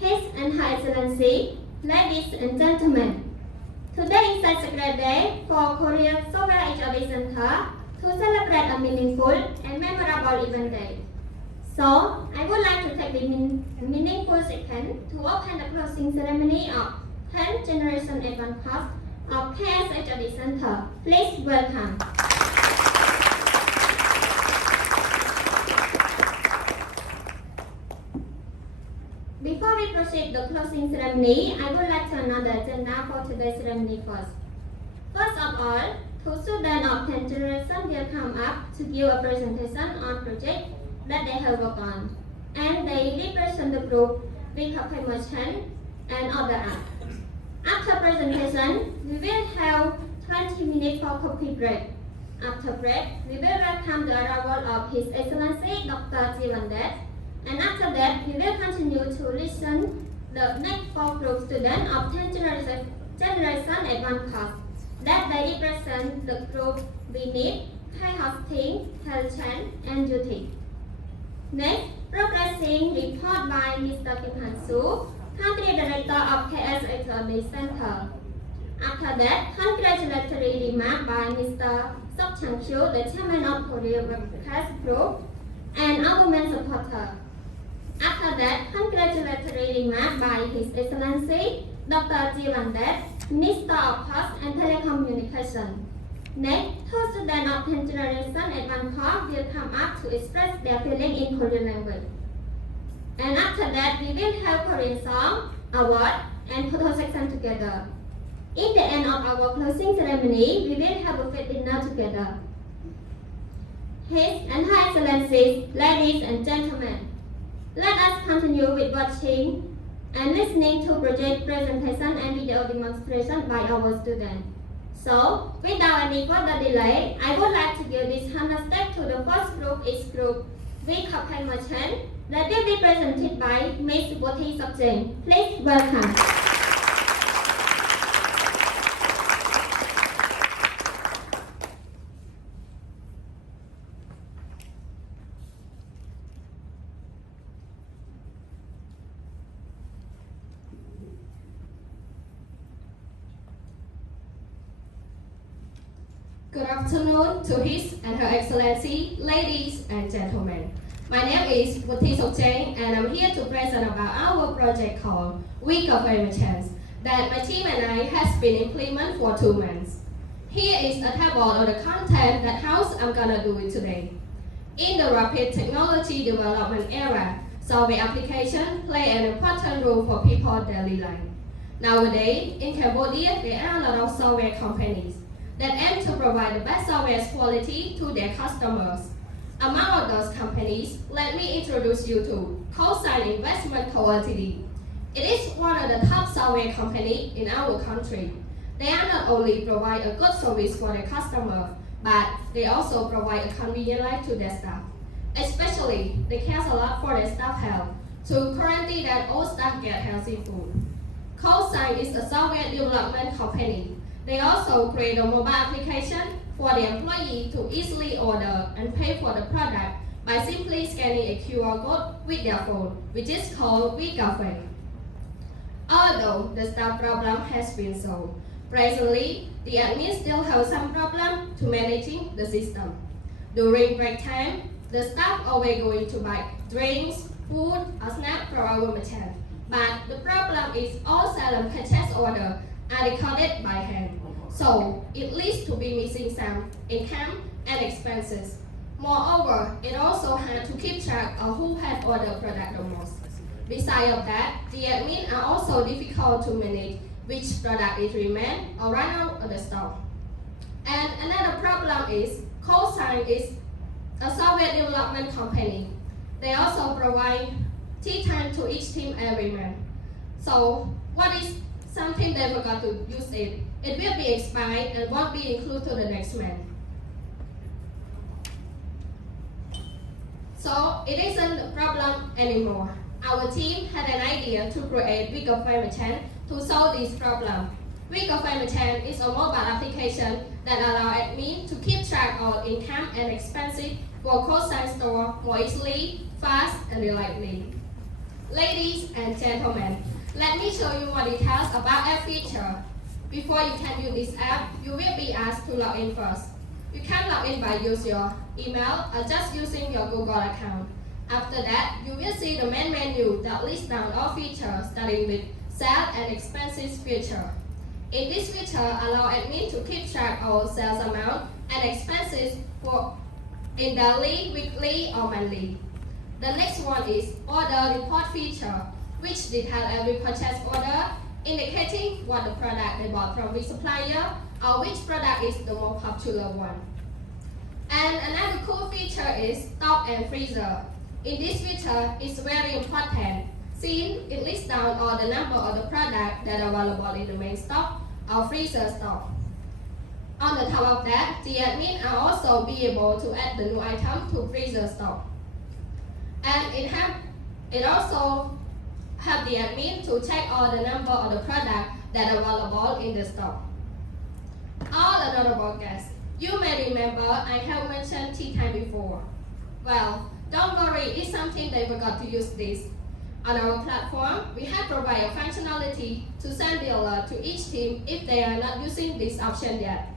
His and Her Excellency, ladies and gentlemen, today is such a great day for Korea Software HRD Center to celebrate a meaningful and memorable event day. So, I would like to take the meaningful second to open the closing ceremony of 10th Generation Advanced Course of KSHRD Center. Please welcome. Before we proceed the closing ceremony, I would like to announce the agenda for today's ceremony first. First of all, two students of 10th generation will come up to give a presentation on project that they have worked on, and they represent the group with a merchant and other art. After presentation, we will have 20 minutes for coffee break. After break, we will welcome the arrival of His Excellency Dr. Jivandet. And after that, we will continue to listen the next four group students of 10th generation advanced course that they represent the group beneath high hosting, health chain, and duty. Next, progressing report by Mr. Kim Han-soo, Country Director of KSHRD Center. After that, congratulatory remark by Mr. Sok Chang-kyu, the Chairman of Korea Webcast Group, and argument supporter. After that, congratulatory remark by His Excellency Dr. Jivandet, Minister of Post and Telecommunication. Next, two students of 10th generation advanced course will come up to express their feeling in Korean language. And after that, we will have Korean song, award, and photo section together. In the end of our closing ceremony, we will have a buffet dinner together. His and Her Excellencies, ladies and gentlemen, let us continue with watching and listening to project presentation and video demonstration by our students. So, without any further delay, I would like to give this honor step to the first group, each group, with Captain Merchant, that will be presented by Ms. Boti Sokjeng. Please welcome. Good afternoon to His and Her Excellency, ladies and gentlemen. My name is Boti Sokjeng, and I'm here to present about our project called Week of Emotions that my team and I has been implementing for 2 months. Here is a table of the content that how I'm gonna do it today. In the rapid technology development era, software application play an important role for people's daily life. Nowadays, in Cambodia, there are a lot of software companies that aim to provide the best software quality to their customers. Among those companies, let me introduce you to KSHRD Investment Co. Ltd. It is one of the top software companies in our country. They are not only provide a good service for their customer, but they also provide a convenient life to their staff. Especially, they care a lot for their staff health to guarantee that all staff get healthy food. KSHRD is a software development company. They also create a mobile application for the employee to easily order and pay for the product by simply scanning a QR code with their phone, which is called WeCafe. Although the staff problem has been solved, presently the admin still have some problem to managing the system. During break time, the staff always going to buy drinks, food, or snack from our machine. But the problem is all sale and purchase order are recorded by hand, so it leads to be missing some income and expenses. Moreover, it also had to keep track of who had ordered product the most. Besides of that, the admin are also difficult to manage which product is remain or run out of the stock. And another problem is KSHRD is a software development company. They also provide tea time to each team every month. So what is something they forgot to use it? It will be expired and won't be included to the next month. So it isn't a problem anymore. Our team had an idea to create Week of Emotions to solve this problem. Week of Emotions is a mobile application that allows admin to keep track of income and expenses for KSHRD store more easily, fast, and reliably. Ladies and gentlemen, let me show you more details about app feature. Before you can use this app, you will be asked to log in first. You can log in by using your email or just using your Google account. After that, you will see the main menu that lists down all features starting with sales and expenses feature. In this feature, allow admin to keep track of sales amount and expenses in daily, weekly, or monthly. The next one is order report feature, which details every purchase order, indicating what the product they bought from which supplier or which product is the most popular one. And another cool feature is stock and freezer. In this feature, it's very important since it lists down all the number of the product that are available in the main stock or freezer stock. On the top of that, the admin are also be able to add the new item to freezer stock. And it also have the admin to check all the number of the product that are available in the stock. All the notable guests, you may remember I have mentioned tea time before. Well, don't worry, it's something they forgot to use this. On our platform, we have provided functionality to send the alert to each team if they are not using this option yet.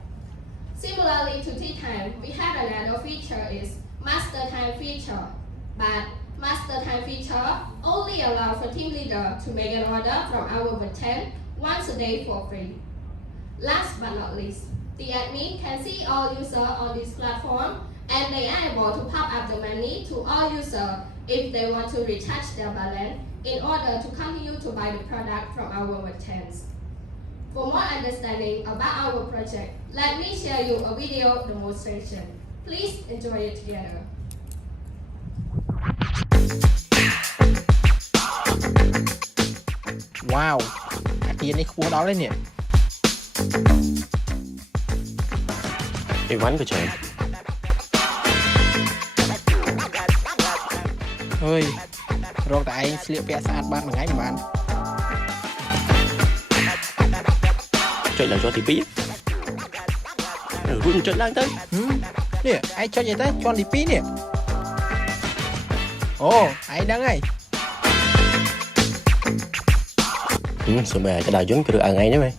Similarly to tea time, we have another feature is master time feature. But master time feature only allows for team leader to make an order from our website once a day for free. Last but not least, the admin can see all users on this platform and they are able to pop up the money to all users if they want to recharge their balance in order to continue to buy the product from our website. For more understanding about our project, let me share you a video demonstration. Please enjoy it together. Wow, cái này khua đó lên nè. Em bánh của trời. Ơi, rồi tại liệu vẽ sát bạn một ngày mà bạn. Trời là cho thì biết. Rung trời lang tới. Nè, ai cho vậy tới, cho đi pí nè. Ồ, ai đang ấy. Sự mẹ cái đào dốn cái được ăn ấy nữa mày.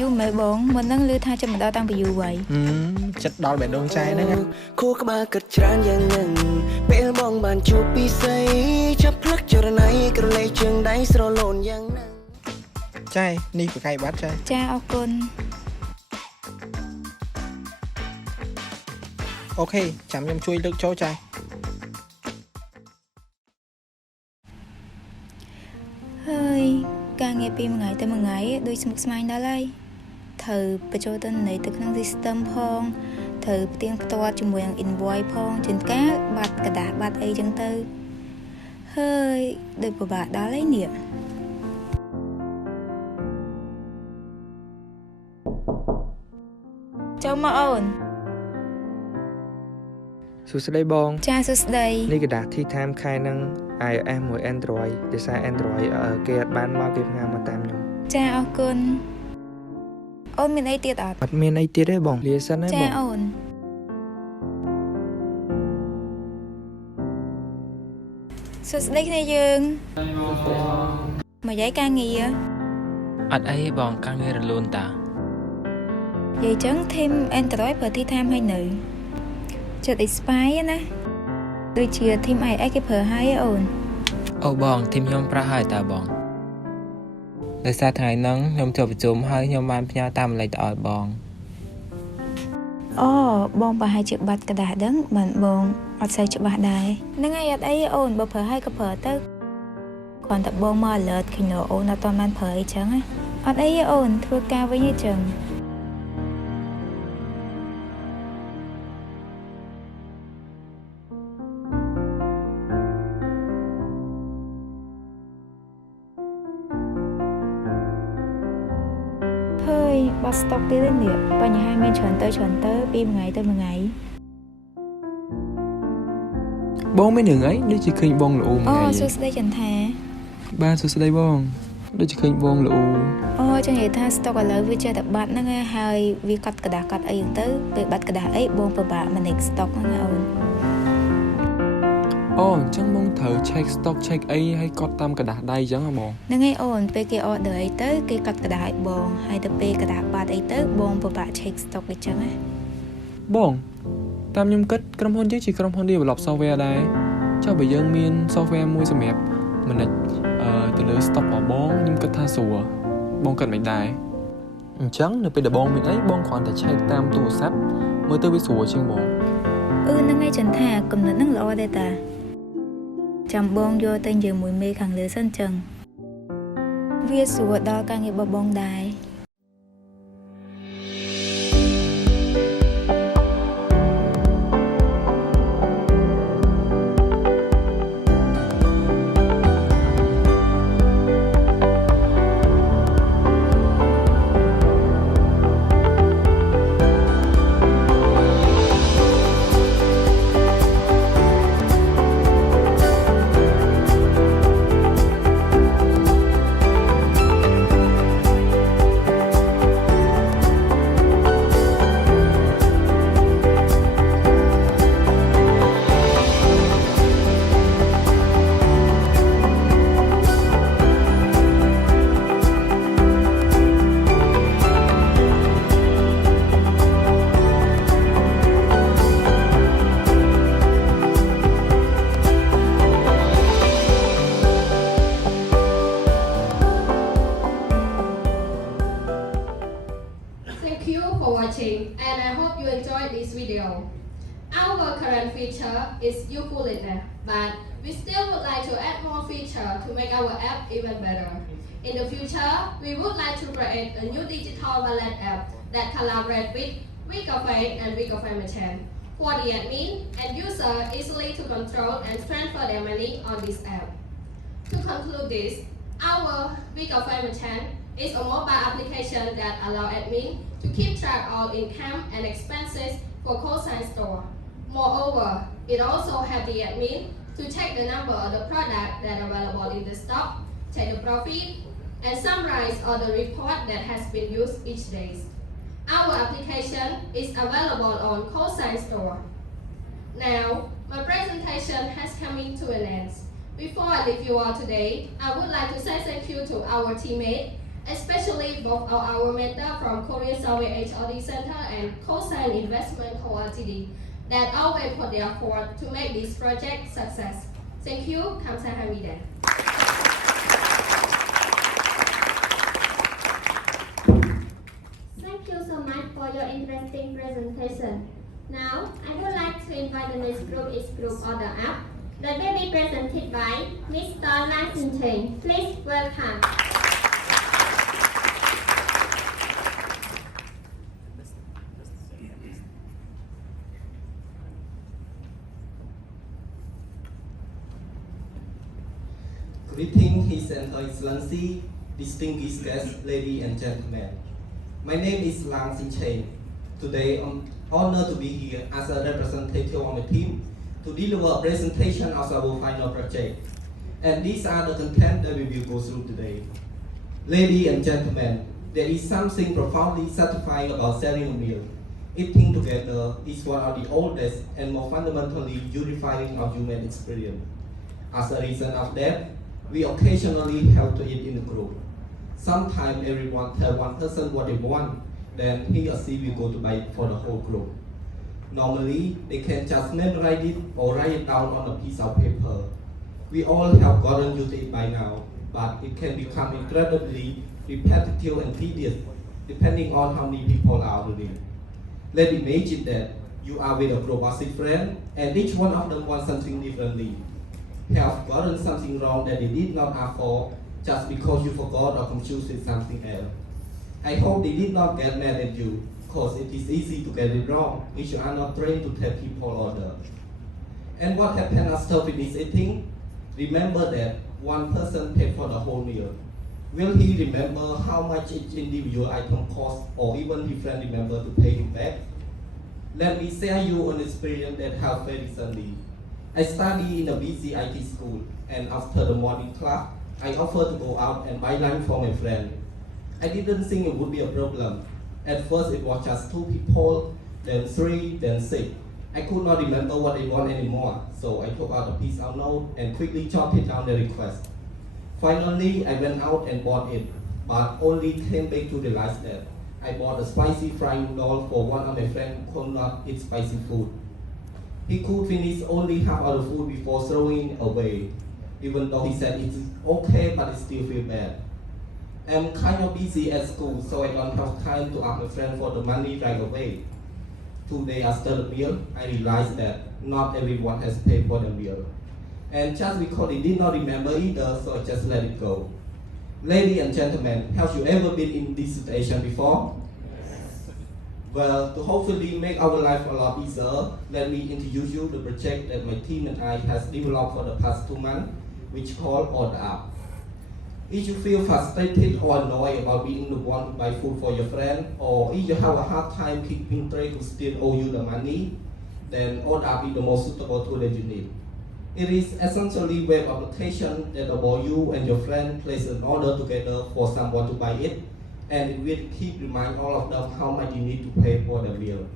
យូរមែនបងមិននឹងលឺថាចិត្តមកដល់តាំងពីយូរហើយ ចិត្តដល់បែបដងចាយហ្នឹង ខួរក្បាលគិតច្រើនយ៉ាងហ្នឹងពេលបងបានជួបពីស្អីចាប់ផ្លឹកចរណៃក្រឡេកជើងដៃស្រលូនយ៉ាងហ្នឹង ចាយនេះប្រកែកបាត់ចាយ ចាអរគុណ អូខេចាំខ្ញុំជួយលើកចូលចាយ ហើយការងារពីមួយថ្ងៃទៅមួយថ្ងៃដូចស្មុគស្មាញដល់ហើយត្រូវបញ្ចូលទិន្នន័យទៅក្នុង system ផងត្រូវផ្ទៀងផ្ទាត់ជាមួយនឹង invoice ផងជាងការបាត់กระดาษបាត់អីចឹងទៅហើយដូចពិបាកដល់ហើយនេះចូលមកអូន សួស្តីបង ចាសួស្តី នេះกระดาษ Tea Time ខែនឹង iOS មួយ Android ដោយសារ Android គេអត់បានមកគេផ្ញើមកតាមខ្ញុំ ចាអរគុណអូនមានអីទៀតអត់ អត់មានអីទៀតទេបងលាសិនទេបង ចាអូនសួស្តីគ្នាយើងមកយាយការងារ អត់អីបងការងាររលូនតា និយាយចឹង team Android ប្រើ Tea Time ហើយនៅចិត្ត expire ណាដូចជា team iOS គេប្រើហើយអូន អូបងធីមខ្ញុំប្រាស់ហើយតាបងដោយសារថ្ងៃហ្នឹងខ្ញុំចូលប្រជុំហើយខ្ញុំបានផ្ញើតាមលេខទៅឲ្យបង អូបងប្រហែលជាបាត់กระดาษដឹងមិនបងអត់សូវច្បាស់ដែរហ្នឹងហើយអត់អីអូនបើប្រើហើយក៏ប្រើទៅគ្រាន់តែបងមក alert ឃើញអូនអត់ទាន់បានប្រើអីចឹងណាអត់អីអូនធ្វើការវិញអញ្ចឹង បាត់ stock ទៀតនេះបញ្ហាមានច្រើនទៅពីមួយថ្ងៃទៅមួយថ្ងៃ បងមានរឿងអីដូចជាឃើញបងល្អមួយថ្ងៃ អូសួស្តីចន្ទថា បាទសួស្តីបងដូចជាឃើញបងល្អ អូចឹងនិយាយថា stock ឥឡូវវាចេះតែបាត់ហ្នឹងហើយវាកាត់กระดาษកាត់អីហ្នឹងទៅពេលបាត់กระดาษអីបងពិបាក manage stock ហ្នឹងអូន ប អូអញ្ចឹងបងត្រូវ check stock check អីហើយកត់តាមកระดาษដៃអញ្ចឹងហ៎បង ហ្នឹងហើយអូនពេលគេ order អីទៅគេកាត់กระดาษឲ្យបងហើយទៅពេលกระดาษបាត់អីទៅបងពិបាក check stock អីចឹងណា បងតាមខ្ញុំគិតក្រុមហ៊ុនយើងជាក្រុមហ៊ុន develop software ដែរចុះបើយើងមាន software មួយសម្រាប់ manage ទៅលើ stock របស់បងខ្ញុំគិតថាស្រួលបងគិតមិនដែរអញ្ចឹងនៅពេលដែលបងមានអីបងគ្រាន់តែ check តាមទូរស័ព្ទមើលទៅវាស្រួលជាងបង ហ្នឹងហើយចន្ទថាកំណត់ហ្នឹងល្អដែរតាចាំបងយកទៅនិយាយមួយមេខាងលើសិនចឹងវាស្រួលដល់ការងាររបស់បងដែរ Thank you for watching and I hope you enjoyed this video. Our current feature is useful enough, but we still would like to add more features to make our app even better. In the future, we would like to create a new digital wallet app that collaborates with WeCafe and WeCafe Merchant for the admin and user easily to control and transfer their money on this app. To conclude this, our WeCafe Merchant is a mobile application that allows admin to keep track of income and expenses for cosign store. Moreover, it also helps the admin to check the number of the product that are available in the stock, check the profit, and summarize all the report that has been used each day. Our application is available on cosign store. Now, my presentation has come to an end. Before I leave you all today, I would like to say thank you to our teammates, especially both of our mentor from KSHRD Center and Cosign Investment Co Ltd that always put their effort to make this project success. Thank you. 감사합니다. Thank you so much for your interesting presentation. Now, I would like to invite the next group is group order up that will be presented by Mr. Lang Sin Cheng. Please welcome. Greeting His Excellency, distinguished guests, ladies and gentlemen. My name is Lang Sin Cheng. Today, I'm honored to be here as a representative of my team to deliver a presentation of our final project. And these are the content that we will go through today. Ladies and gentlemen, there is something profoundly satisfying about selling a meal. Eating together is one of the oldest and more fundamentally unifying of human experience. As a reason of that, we occasionally have to eat in a group. Sometimes everyone tell one person what they want, then he or she will go to buy it for the whole group. Normally, they can just memorize it or write it down on a piece of paper. We all have gotten used to it by now, but it can become incredibly repetitive and tedious depending on how many people are doing. Let's imagine that you are with a group of 6 friends and each one of them wants something differently. Have gotten something wrong that they did not ask for just because you forgot or confused with something else. I hope they did not get mad at you, because it is easy to get it wrong if you are not trained to tell people order. And what happened after finish eating? Remember that one person paid for the whole meal. Will he remember how much each individual item cost, or even his friend remember to pay him back? Let me share you an experience that happened very recently. I study in a busy IT school, and after the morning class, I offered to go out and buy lunch for my friend. I didn't think it would be a problem. At first, it was just 2 people, then 3, then 6. I could not remember what I want anymore, so I took out a piece of note and quickly jotted down the request. Finally, I went out and bought it, but only came back to realize that I bought a spicy frying noodle for one of my friends who could not eat spicy food. He could finish only half of the food before throwing it away, even though he said it's okay, but I still feel bad. I'm kind of busy at school, so I don't have time to ask my friend for the money right away. 2 days after the meal, I realized that not everyone has paid for the meal. And just because I did not remember either, so I just let it go. Ladies and gentlemen, have you ever been in this situation before? Well, to hopefully make our life a lot easier, let me introduce you the project that my team and I has developed for the past 2 months, which called Order Up. If you feel frustrated or annoyed about being the one to buy food for your friend, or if you have a hard time keeping track who still owe you the money, then Order Up is the most suitable tool that you need. It is essentially a web application that allows you and your friend place an order together for someone to buy it, and it will keep remind all of them how much you need to pay for the meal.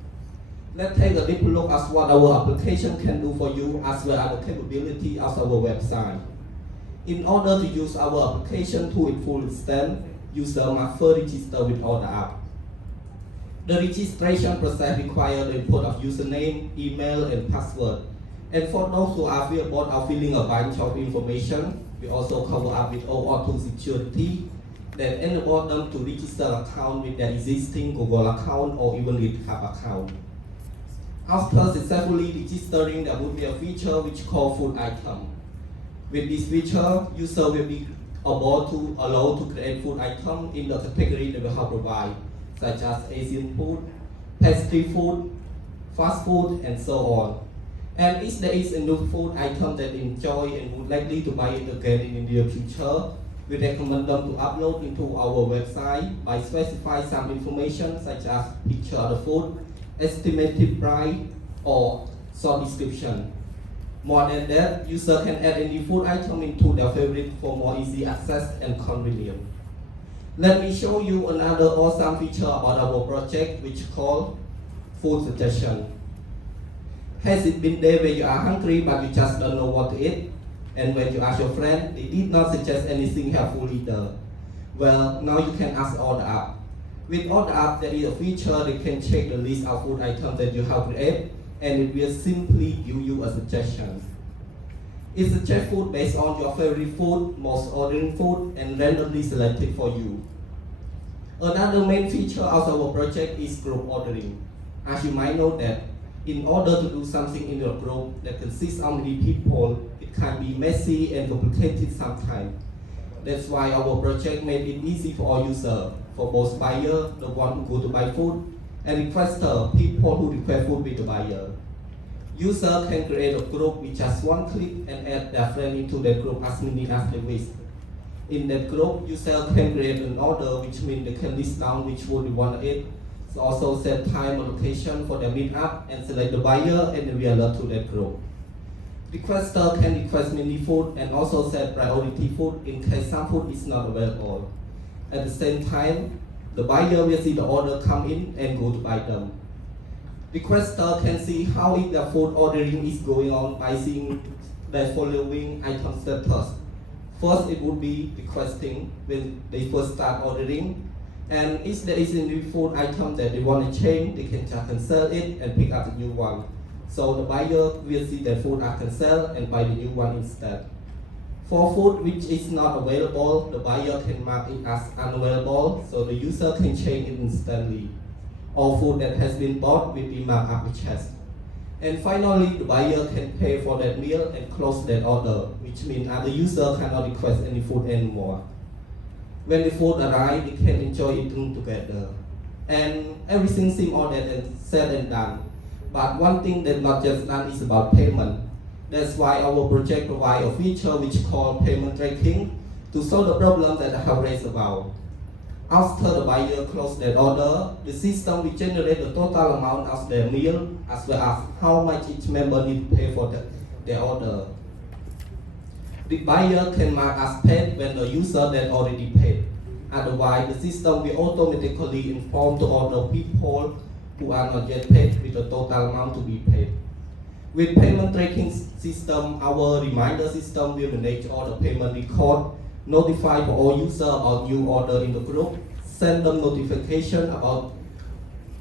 Let's take a deeper look at what our application can do for you, as well as the capability of our website. In order to use our application to its full extent, user must first register with Order Up. The registration process requires the input of username, email, and password. And for those who are fearful of filling a bunch of information, we also cover up with OAuth security that enable them to register an account with their existing Google account or even GitHub account. After successfully registering, there will be a feature which called food item. With this feature, user will be able to allow to create food item in the category that we have provided, such as Asian food, pastry food, fast food, and so on. And if there is a new food item that they enjoy and would likely to buy it again in the near future, we recommend them to upload into our website by specifying some information such as picture of the food, estimated price, or short description. More than that, user can add any food item into their favorite for more easy access and convenience. Let me show you another awesome feature about our project, which called food suggestion. Has it been there where you are hungry but you just don't know what to eat? And when you ask your friend, they did not suggest anything helpful either. Well, now you can ask Order Up. With Order Up, there is a feature that can check the list of food items that you have created, and it will simply give you a suggestion. It suggests food based on your favorite food, most ordering food, and randomly selected for you. Another main feature of our project is group ordering. As you might know that, in order to do something in your group that consists of many people, it can be messy and complicated sometimes. That's why our project made it easy for all users, for both buyer, the one who go to buy food, and requester, people who request food with the buyer. User can create a group with just one click and add their friend into that group as many as they wish. In that group, user can create an order, which means they can list down which food they want to eat. So also set time and location for their meetup and select the buyer and then we alert to that group. Requester can request many food and also set priority food in case some food is not available. At the same time, the buyer will see the order come in and go to buy them. Requester can see how the food ordering is going on by seeing the following item status. First, it would be requesting when they first start ordering. And if there is a new food item that they want to change, they can just cancel it and pick up the new one. So the buyer will see that food are canceled and buy the new one instead. For food which is not available, the buyer can mark it as unavailable, so the user can change it instantly. All food that has been bought will be marked up with chest. And finally, the buyer can pay for that meal and close that order, which means the user cannot request any food anymore. When the food arrives, they can enjoy eating together. And everything seems all that and said and done. But one thing that not just done is about payment. That's why our project provides a feature which called payment tracking to solve the problem that I have raised about. After the buyer closes that order, the system will generate the total amount of their meal as well as how much each member needs to pay for their order. The buyer can mark as paid when the user that already paid. Otherwise, the system will automatically inform to all the people who are not yet paid with the total amount to be paid. With payment tracking system, our reminder system will manage all the payment record, notify for all users about new order in the group, send them notification about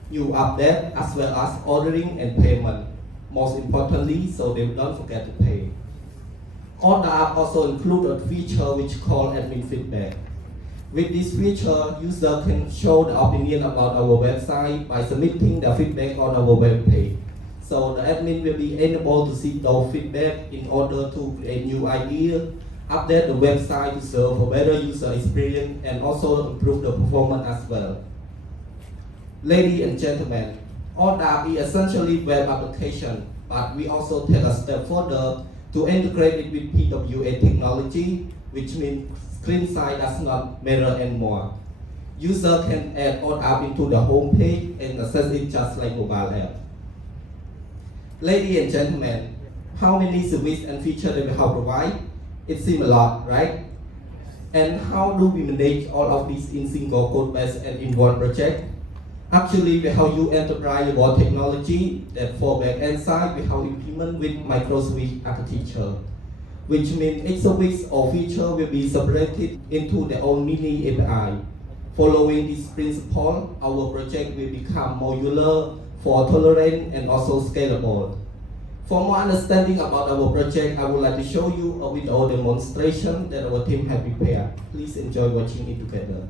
new update as well as ordering and payment. Most importantly, so they don't forget to pay. All the app also include a feature which called admin feedback. With this feature, user can show the opinion about our website by submitting their feedback on our web page. So the admin will be able to see those feedback in order to create new ideas, update the website to serve a better user experience, and also improve the performance as well. Ladies and gentlemen, ODAP is essentially web application, but we also take a step further to integrate it with PWA technology, which means screen size does not matter anymore. User can add ODAP into the home page and access it just like mobile app. Ladies and gentlemen, how many services and features do we have provide? It seems a lot, right? And how do we manage all of these in single code base and in one project? Actually, we have used enterprise-level technology that for back-end side, we have implemented with microservice architecture, which means each service or feature will be separated into their own mini API. Following this principle, our project will become modular, fault tolerant, and also scalable. For more understanding about our project, I would like to show you a video demonstration that our team has prepared. Please enjoy watching it together.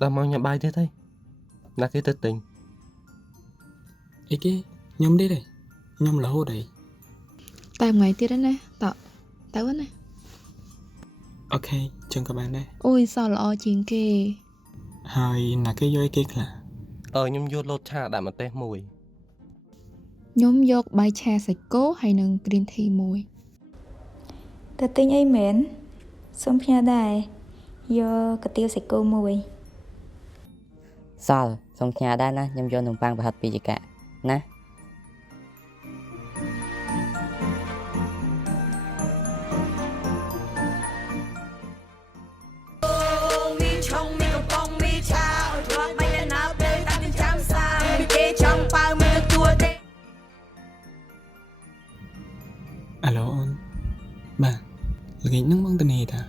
Đang mau nhà bài thế thôi. Là cái thật tình. Ý kia, nhóm đi đây. Nhóm là hô đây. Tại ngày tiết đó nè, tạo nè. Ok, chân các bạn đây. Ôi sao là chuyện kì.ហើយណាគេយកអីគេខ្លះ ខ្ញុំយកលោតឆាដាក់ម្ទេសមួយ ខ្ញុំយកបាយឆាសាច់គោហើយនិង green tea មួយ តើទិញអីមែនសូមផ្ញើដែរយកកាទៀវសាច់គោមួយ សល់សូមផ្ញើដែរណាខ្ញុំយកនំប៉័ងប្រហិត2ចង្កាក់ណា អាឡូអូនបាទល្ងាចហ្នឹងបងតានីតា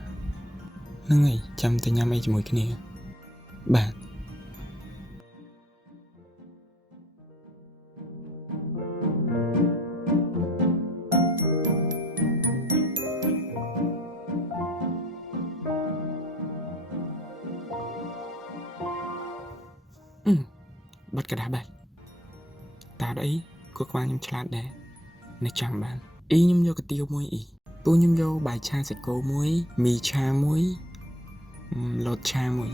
ហ្នឹងហើយចាំតែញ៉ាំអីជាមួយគ្នាបាទបាត់ក្តារបាទតើអីគាត់ខ្វល់ខ្ញុំឆ្លាតដែរនៅចាំបានអ៊ីខ្ញុំយកកាទៀវមួយអ៊ីពូខ្ញុំយកបាយឆាសាច់គោមួយមីឆាមួយលតឆាមួយ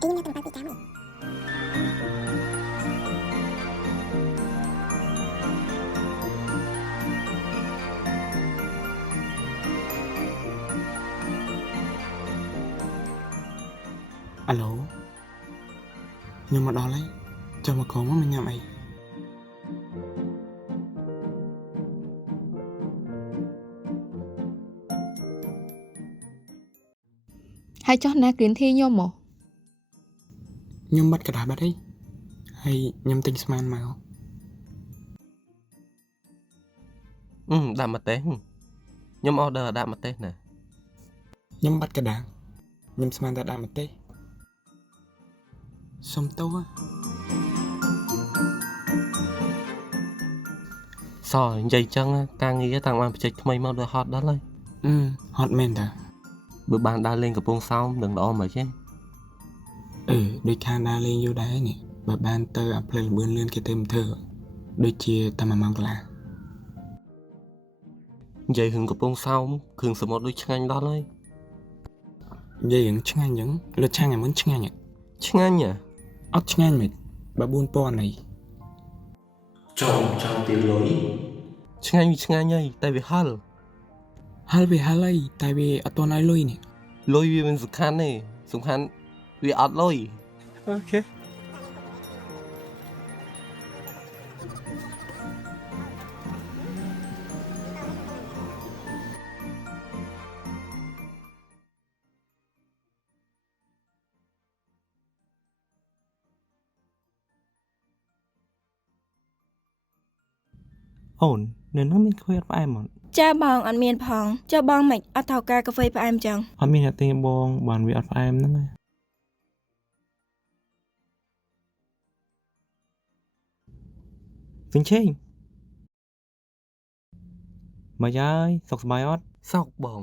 អ៊ីខ្ញុំយកតាមពីកាមួយអាឡូខ្ញុំមកដល់ហើយចាំមកក្រុមមកញ៉ាំអីហើយចុះណា green tea ខ្ញុំមកខ្ញុំបាត់ក្តារបាត់អីហើយខ្ញុំទិញស្មានមកដាក់ម្ទេសខ្ញុំ order ដាក់ម្ទេសណា ខ្ញុំបាត់ក្តារខ្ញុំស្មានតែដាក់ម្ទេសសុំទោសសនិយាយចឹងការងារតាំងបានបច្ចេកថ្មីមកដល់ហត់ដល់ហើយហត់មែនតាបើបានដើរលេងកំពង់សោមនឹងល្អមកទេដូចខាងដើរលេងយូរដែរនេះបើបានទៅអាផ្លូវលបឿនលឿនគេទៅមិនធ្វើដូចជាតែ1ម៉ោងកន្លះនិយាយរឿងកំពង់សោមគ្រឿងសមុទ្រដូចឆ្ងាញ់ដល់ហើយនិយាយរឿងឆ្ងាញ់ចឹងលើឆាំងឲ្យមុនឆ្ងាញ់ឆ្ងាញ់អត់ឆ្ងាញ់មិនបើ 4000 អីចង់ទីលុយ ឆ្ងាញ់ហីតែវាហឹល ហល់វាហល់អីតែវាអត់ទាន់ឲ្យលុយនេះ លុយវាមិនសំខាន់ទេសំខាន់វាអត់លុយ អូខេ អូននៅនឹងមានកាហ្វេអត់ផ្អែមអត់ ចាបងអត់មានផងចុះបងមិនអត់ត្រូវការកាហ្វេផ្អែមចឹង អត់មានអ្នកទិញបងបានវាអត់ផ្អែមហ្នឹងវិញឆេងមកហើយសុខសប្បាយអត់ សោកបង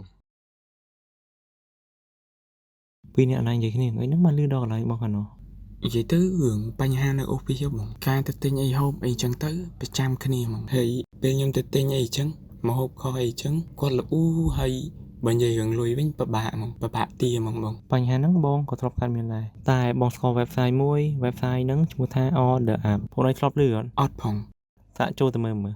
ពីអ្នកណៃនិយាយគ្នាអីហ្នឹងមកលឺដល់កន្លែងបងខាងនោះ និយាយទៅរឿងបញ្ហានៅអូហ្វីសបងការទៅទិញអីហូបអីចឹងទៅប្រចាំគ្នាហ្មងហើយពេលខ្ញុំទៅទិញអីចឹងមកហូបខុសអីចឹងគាត់លូហើយបើនិយាយរឿងលុយវិញពិបាកហ្មងពិបាកទាហ្មងបង បញ្ហាហ្នឹងបងក៏ធ្លាប់កើតមានដែរតែបងស្គាល់ website មួយ website ហ្នឹងឈ្មោះថា Order App ពួកឯងធ្លាប់ឮអត់ អត់ផង សាកចូលទៅមើល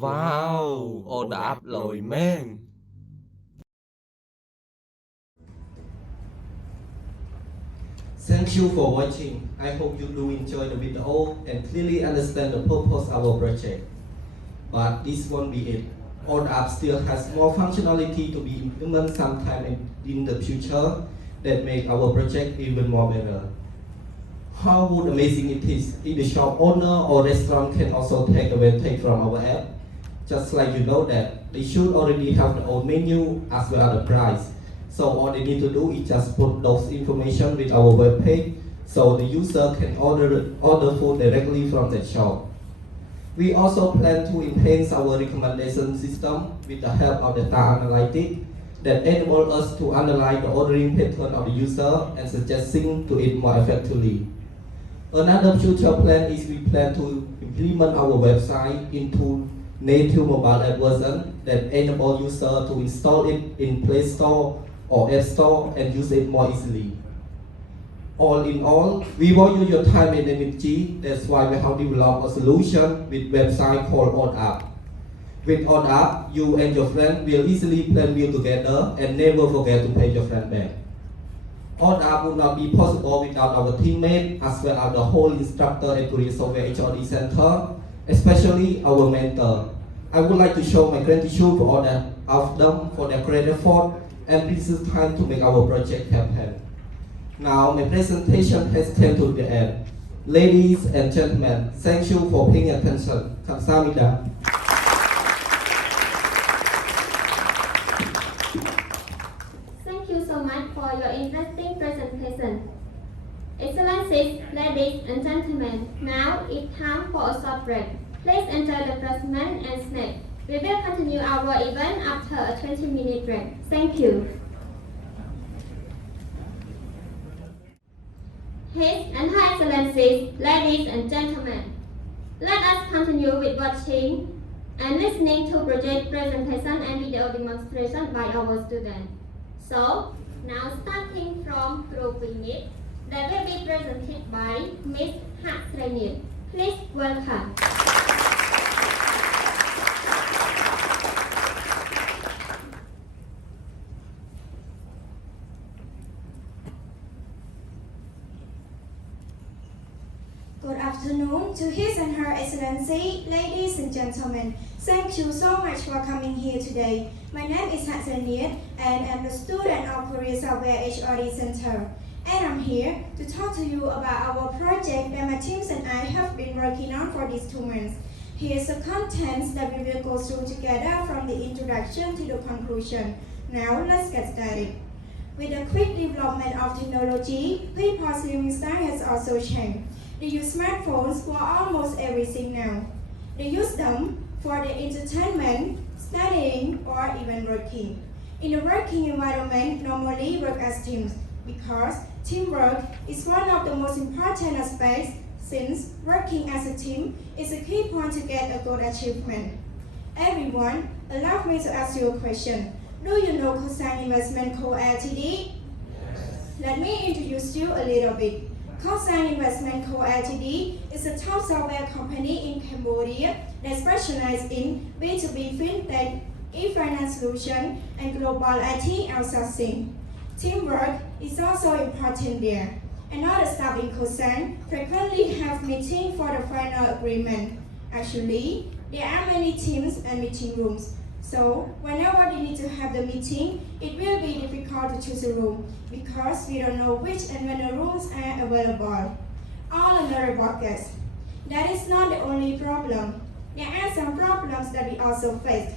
Wow, order up rồi man. Thank you for watching. I hope you do enjoy the video and clearly understand the purpose of our project. But this won't be it. Order up still has more functionality to be implemented sometime in the future that make our project even more better. How would amazing it is if the shop owner or restaurant can also take advantage from our app. Just like you know that they should already have their own menu as well as the price. So all they need to do is just put those information with our web page so the user can order food directly from the shop. We also plan to enhance our recommendation system with the help of data analytics that enable us to analyze the ordering pattern of the user and suggesting to it more effectively. Another future plan is we plan to implement our website into native mobile app version that enable user to install it in Play Store or App Store and use it more easily. All in all, we value your time and energy. That's why we have developed a solution with website called OnUp. With OnUp, you and your friend will easily plan meal together and never forget to pay your friend back. OnUp would not be possible without our teammates as well as the whole instructor at Korea Software HRD Center, especially our mentor. I would like to show my gratitude for all of them for their great effort and precious time to make our project happen. Now my presentation has come to the end. Ladies and gentlemen, thank you for paying attention. 감사합니다. Thank you so much for your interesting presentation. Excellencies, ladies and gentlemen, now it's time for a short break. Please enjoy the refreshment and snack. We will continue our event after a 20-minute break. Thank you. His and Her Excellencies, ladies and gentlemen, let us continue with watching and listening to project presentation and video demonstration by our students. So, now starting from group unit, that will be presented by Ms. Hatsrenit. Please welcome. Good afternoon to His and Her Excellency, ladies and gentlemen. Thank you so much for coming here today. My name is Hatsaniet and I'm a student of Korea Software HRD Center. And I'm here to talk to you about our project that my teams and I have been working on for these 2 months. Here's the contents that we will go through together from the introduction to the conclusion. Now let's get started. With the quick development of technology, people's living style has also changed. They use smartphones for almost everything now. They use them for their entertainment, studying, or even working. In the working environment, normally work as teams because teamwork is one of the most important aspects since working as a team is a key point to get a good achievement. Everyone, allow me to ask you a question. Do you know KSHRD Investment Co. Ltd? Let me introduce you a little bit. KSHRD Investment Co. Ltd is a top software company in Cambodia that specializes in B2B fintech, e-finance solution, and global IT outsourcing. Teamwork is also important there. And all the staff in KSHRD frequently have meetings for the final agreement. Actually, there are many teams and meeting rooms. So, whenever they need to have the meeting, it will be difficult to choose a room because we don't know which and when the rooms are available. All honorable guests, that is not the only problem. There are some problems that we also face.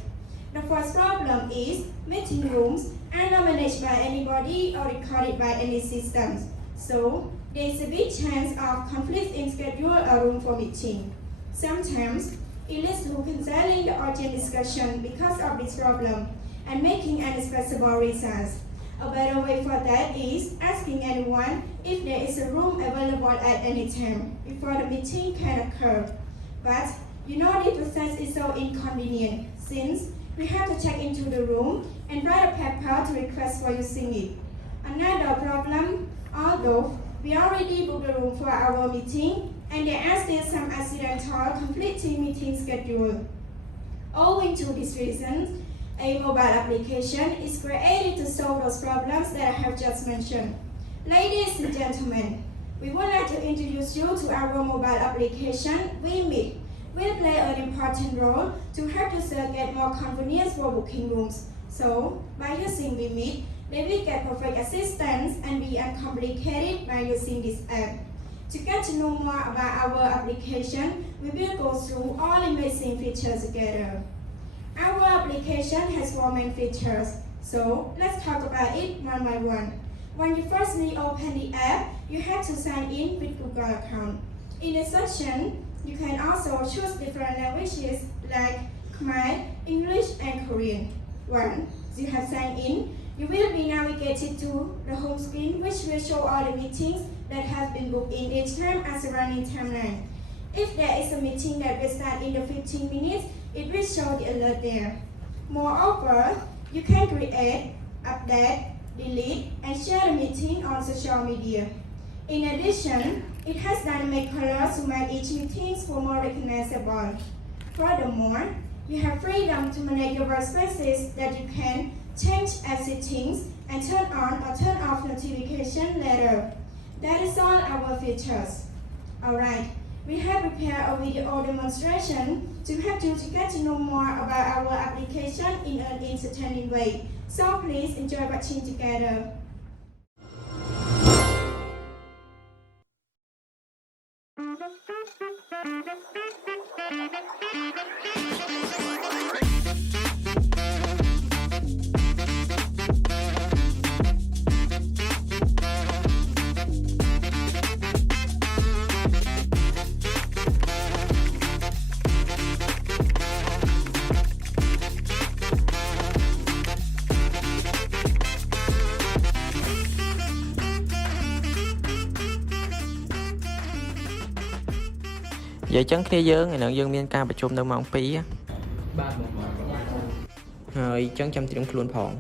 The first problem is meeting rooms are not managed by anybody or recorded by any systems. So, there is a big chance of conflict in schedule a room for meeting. Sometimes, it leads to canceling the urgent discussion because of this problem and making unexpressible results. A better way for that is asking anyone if there is a room available at any time before the meeting can occur. But you know this process is so inconvenient since we have to check into the room and write a paper to request for using it. Another problem, although we already booked the room for our meeting, and there are still some accidental conflicting meeting schedules. Owing to this reason, a mobile application is created to solve those problems that I have just mentioned. Ladies and gentlemen, we would like to introduce you to our mobile application, WeMeet. Will play an important role to help users get more convenience for booking rooms. So, by using WeMeet, they will get perfect assistance and be uncomplicated by using this app. To get to know more about our application, we will go through all amazing features together. Our application has 4 main features, so let's talk about it one by one. When you firstly open the app, you have to sign in with Google account. In this section, you can also choose different languages like Khmer, English, and Korean. Once you have signed in, you will be navigated to the home screen, which will show all the meetings that have been booked in each time as a running timeline. If there is a meeting that will start in the 15 minutes, it will show the alert there. Moreover, you can create, update, delete, and share the meeting on social media. In addition, it has dynamic colors to make each meeting more recognizable. Furthermore, you have freedom to manage your workspaces that you can change as settings and turn on or turn off notification later. That is all our features. Alright, we have prepared a video demonstration to help you to get to know more about our application in an entertaining way. So please enjoy watching together. Vậy chẳng khiយើងថ្ងៃនឹងយើងមានការប្រជុំនៅម៉ោង 2 បាទបងហើយចឹងចាំត្រៀមខ្លួនផង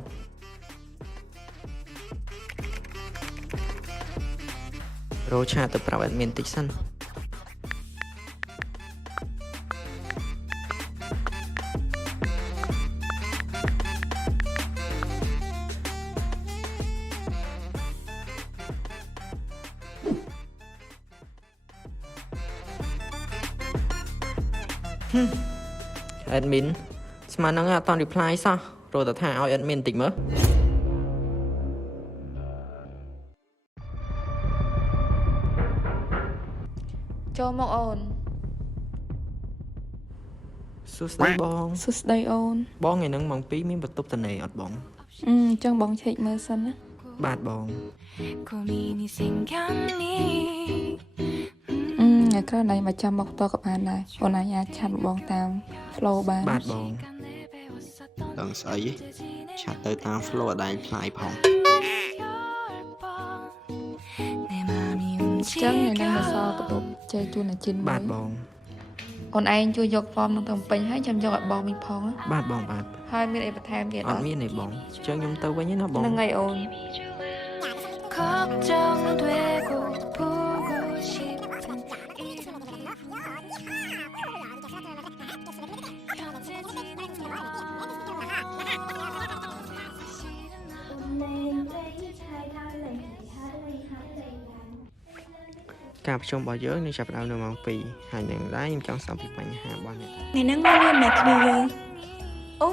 រោឆាទៅប្រាប់អេដមីនតិចសិន admin ស្មានហ្នឹងអត់ត reply សោះរត់តែថាឲ្យ admin តិចមើលចូលមកអូន សួស្ដីបង សួស្ដីអូន បងថ្ងៃហ្នឹងម៉ោង 2 មានបន្ទប់តនេអត់បង អញ្ចឹងបងឆែកមើលសិនណា បាទបង ថ្ងៃក្រោយណៃមកចាំមកតក៏បានដែរអូនអាចឆាត់បងតាម flow បាន បាទបងដឹងស្អីឆាត់ទៅតាម flow អត់ដែរផ្លាយផង ចឹងថ្ងៃនេះមកសល់បន្ទប់ជ័យជូនអាជីនមួយ បាទបង អូនឯងជួយយក form នឹងទៅពេញហើយចាំយកឲ្យបងវិញផងណា បាទបងបាទ ហើយមានអីបន្ថែមទៀត អត់មានទេបងចឹងខ្ញុំទៅវិញណាបង ហ្នឹងហើយអូន 걱정되고 보고 싶은ការប្រជុំរបស់យើងនឹងចាប់ផ្ដើមនៅម៉ោង 2 ហើយនឹងដែរខ្ញុំចង់សួរពីបញ្ហារបស់អ្នក ថ្ងៃហ្នឹងមកមានអ្នកគ្នាយើងអូ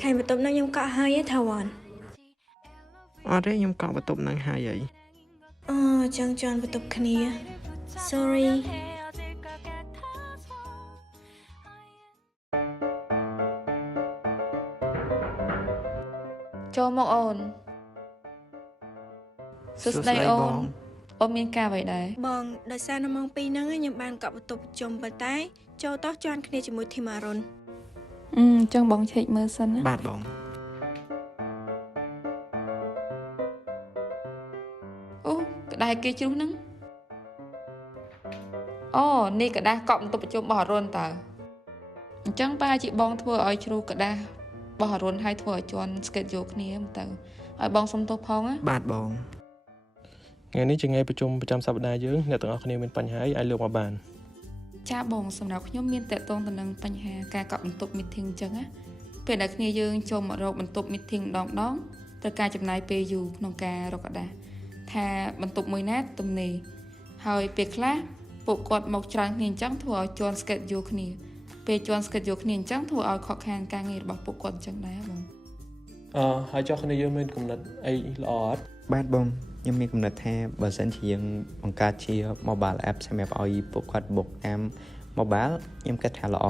ខែបន្ទប់ហ្នឹងខ្ញុំកក់ហើយថាវ៉ាន់ អត់ទេខ្ញុំកក់បន្ទប់ហ្នឹងហើយហី អូចឹងជន់បន្ទប់គ្នា sorry ចូលមកអូនសួស្ដីអូនអូនមានការអ្វីដែរ បងដោយសារនៅម៉ោង 2 ហ្នឹងខ្ញុំបានកក់បន្ទប់ប្រជុំប៉ុន្តែចូលតោះជន់គ្នាជាមួយធីមអារុន អញ្ចឹងបងឆែកមើលសិនណា បាទបង អូក្តារគេជ្រុះហ្នឹងអូនេះក្តារកក់បន្ទប់ប្រជុំរបស់អរុនតើអញ្ចឹងប៉ាជីបងធ្វើឲ្យជ្រុះក្តាររបស់អរុនហើយធ្វើឲ្យជន់ schedule គ្នាទៅឲ្យបងសុំទោសផងណា បាទបង ថ្ងៃនេះជាថ្ងៃប្រជុំប្រចាំសប្តាហ៍យើងអ្នកទាំងអស់គ្នាមានបញ្ហាអីអាចលើកមកបាន ចាបងសម្រាប់ខ្ញុំមានតកតងទៅនឹងបញ្ហាការកក់បន្ទប់ meeting អញ្ចឹងណាពេលដែលគ្នាយើងចូលមករកបន្ទប់ meeting ម្ដងត្រូវការចំណាយពេលយូរក្នុងការរកក្តារថាបន្ទប់មួយណាទំនេរហើយពេលខ្លះពួកគាត់មកច្រើនគ្នាអញ្ចឹងធ្វើឲ្យជន់ schedule គ្នាពេលជន់ schedule គ្នាអញ្ចឹងធ្វើឲ្យខកខានការងាររបស់ពួកគាត់អញ្ចឹងដែរបង ហើយចុះគ្នាយើងមានគំនិតអីល្អអត់ បាទបងខ្ញុំមានគំនិតថាបើសិនជាយើងបង្កើតជា mobile app សម្រាប់ឲ្យពួកគាត់បុកតាម mobile ខ្ញុំគិតថាល្អ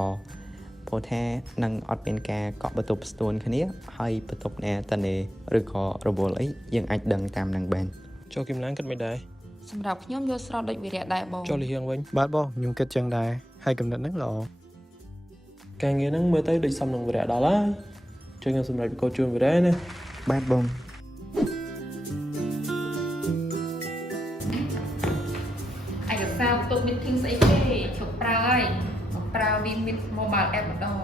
ព្រោះថានឹងអត់មានការកក់បន្ទប់ស្ទួនគ្នាហើយបន្ទប់ណាតនេឬក៏រវល់អីយើងអាចដឹងតាមនឹងបាន ចូលគឹមឡើងគិតមិនដែរ សម្រាប់ខ្ញុំយល់ស្របដូចវិរៈដែរបង ចូលលីហៀងវិញ បាទបងខ្ញុំគិតចឹងដែរហើយគំនិតហ្នឹងល្អ ការងារហ្នឹងមើលទៅដូចសំនឹងវិរៈដល់ហើយជួយខ្ញុំសម្រាប់កោជូនវិរៈណា បាទបង ឯកសារបន្ទប់ meeting ស្អីគេជប់ប្រើហើយមកប្រើ Win mobile app ម្ដង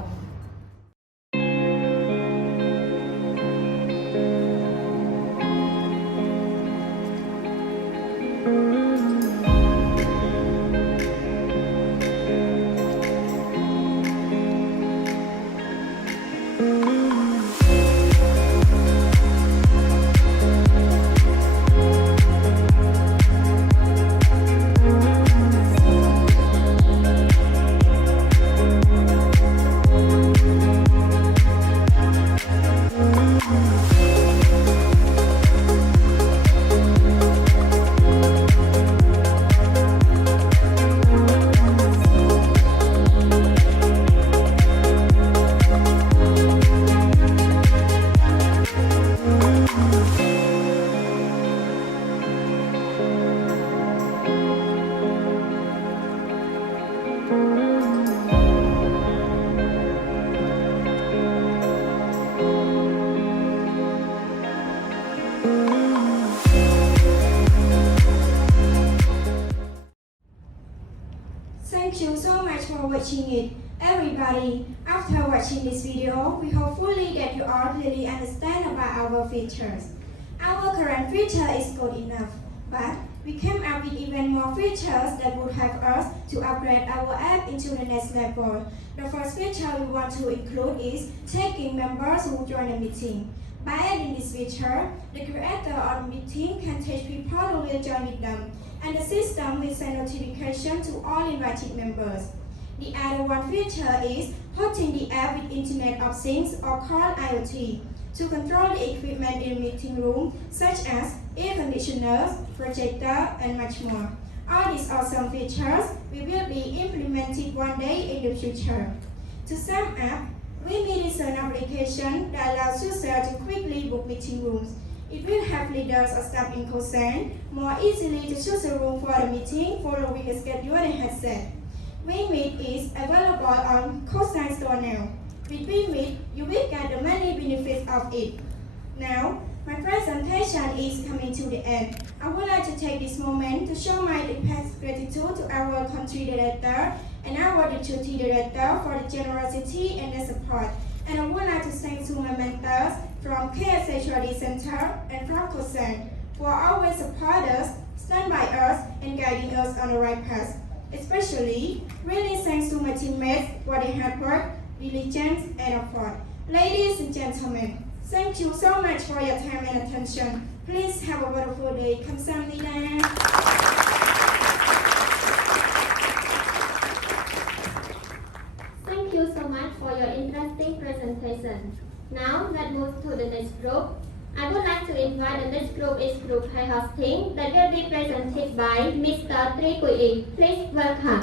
Thank you so much for watching it. Everybody, after watching this video, we hopefully that you all clearly understand about our features. Our current feature is good enough, but we came up with even more features that would help us to upgrade our app into the next level. The first feature we want to include is tagging members who join the meeting. By adding this feature, the creator of the meeting can tag people who will join with them, and the system will send notification to all invited members. The other one feature is hosting the app with Internet of Things or called IoT to control the equipment in meeting room such as air conditioners, projector, and much more. All these awesome features will be implemented one day in the future. To sum up, WeMeet is an application that allows users to quickly book meeting rooms. It will help leaders or staff in Kosan more easily to choose a room for the meeting following the schedule they had set. WeMeet is available on Kosan store now. With WeMeet, you will get the many benefits of it. Now, my presentation is coming to the end. I would like to take this moment to show my deepest gratitude to our country director and our deputy director for the generosity and the support. And I would like to thank to my mentors from KSHRD Center and from Kosan for always support us, stand by us, and guiding us on the right path. Especially, really thanks to my teammates for their hard work, diligence, and effort. Ladies and gentlemen, thank you so much for your time and attention. Please have a wonderful day. 감사합니다. Thank you so much for your interesting presentation. Now let's move to the next group. I would like to invite the next group is group high hosting that will be presented by Mr. Tri Kui. Please welcome.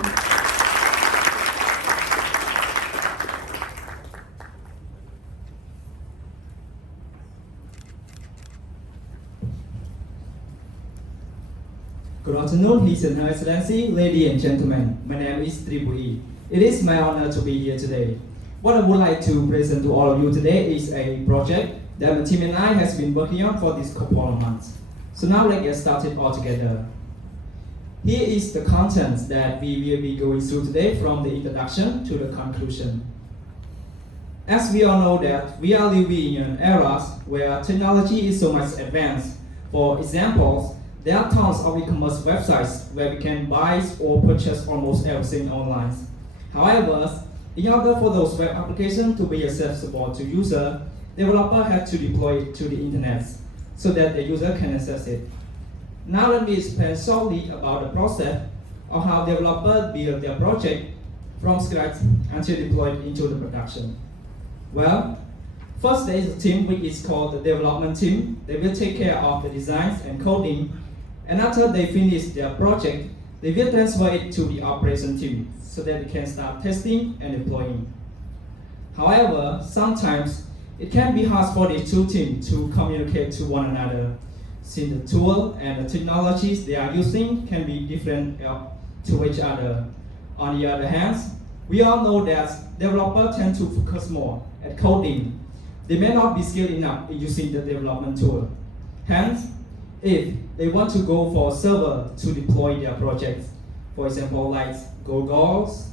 Good afternoon, His and Her Excellency, ladies and gentlemen. My name is Tri Kui. It is my honor to be here today. What I would like to present to all of you today is a project that my team and I has been working on for this couple of months. So now let's get started all together. Here is the content that we will be going through today from the introduction to the conclusion. As we all know that we are living in an era where technology is so much advanced. For example, there are tons of e-commerce websites where we can buy or purchase almost everything online. However, in order for those web applications to be accessible to user, developer have to deploy it to the internet so that the user can access it. Now let me explain shortly about the process of how developers build their project from scratch until deployed into the production. Well, first there is a team which is called the development team. They will take care of the designs and coding, and after they finish their project, they will transfer it to the operation team so that they can start testing and deploying. However, sometimes it can be hard for the two teams to communicate to one another, since the tool and the technologies they are using can be different to each other. On the other hand, we all know that developers tend to focus more at coding. They may not be skilled enough in using the development tool. Hence, if they want to go for a server to deploy their projects, for example, like Google's,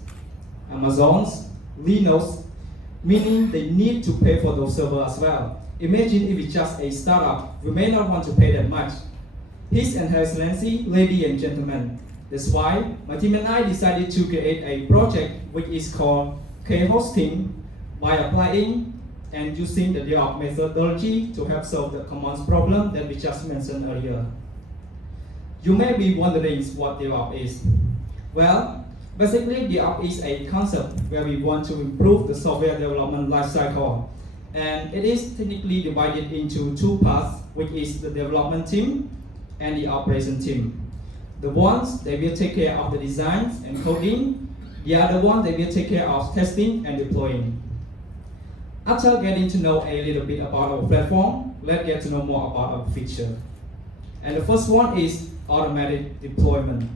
Amazon's, Linux, meaning they need to pay for those servers as well. Imagine if it's just a startup, we may not want to pay that much. His and Her Excellency, ladies and gentlemen, that's why my team and I decided to create a project which is called K-hosting by applying and using the DevOps methodology to help solve the common problem that we just mentioned earlier. You may be wondering what DevOps is. Well, basically DevOps is a concept where we want to improve the software development lifecycle, and it is technically divided into two parts, which is the development team and the operation team. The ones that will take care of the designs and coding, the other one they will take care of testing and deploying. After getting to know a little bit about our platform, let's get to know more about our feature. And the first one is automatic deployment.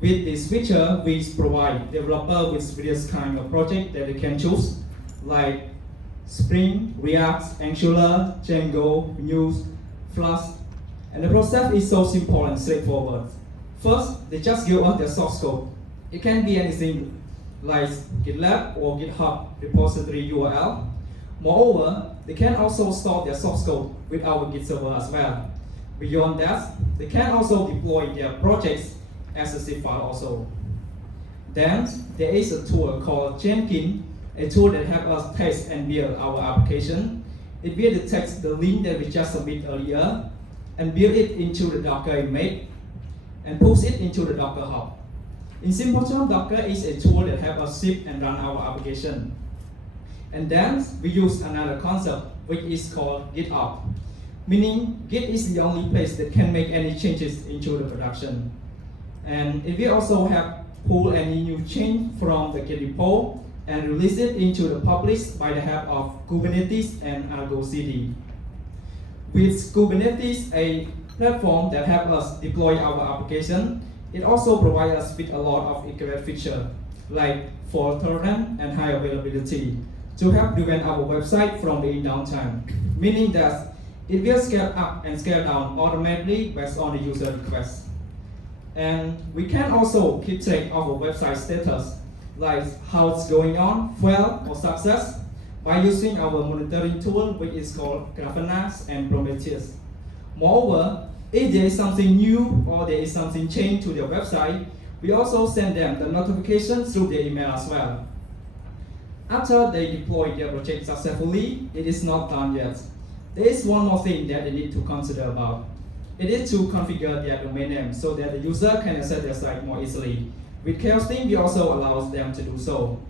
With this feature, we provide developers with various kinds of projects that they can choose, like Spring, React, Angular, Django, Vue, Flask. And the process is so simple and straightforward. First, they just give us their source code. It can be anything like GitLab or GitHub repository URL. Moreover, they can also store their source code with our Git server as well. Beyond that, they can also deploy their projects as a zip file also. Then, there is a tool called Jenkins, a tool that helps us test and build our application. It will detect the link that we just submitted earlier and build it into the Docker image and push it into the Docker Hub. In simple terms, Docker is a tool that helps us ship and run our application. And then we use another concept which is called GitOps, meaning Git is the only place that can make any changes into the production. And if we also have pull any new change from the Git repo and release it into the publish by the help of Kubernetes and Argo CD. With Kubernetes, a platform that helps us deploy our application, it also provides us with a lot of great features like fault tolerance and high availability to help prevent our website from being downtime, meaning that it will scale up and scale down automatically based on the user request. And we can also keep track of our website status, like how it's going on, fail or success, by using our monitoring tool, which is called Grafana and Prometheus. Moreover, if there is something new or there is something changed to their website, we also send them the notification through their email as well. After they deploy their project successfully, it is not done yet. There is one more thing that they need to consider about. It is to configure their domain name so that the user can access their site more easily. With Chaos Team, we also allow them to do so.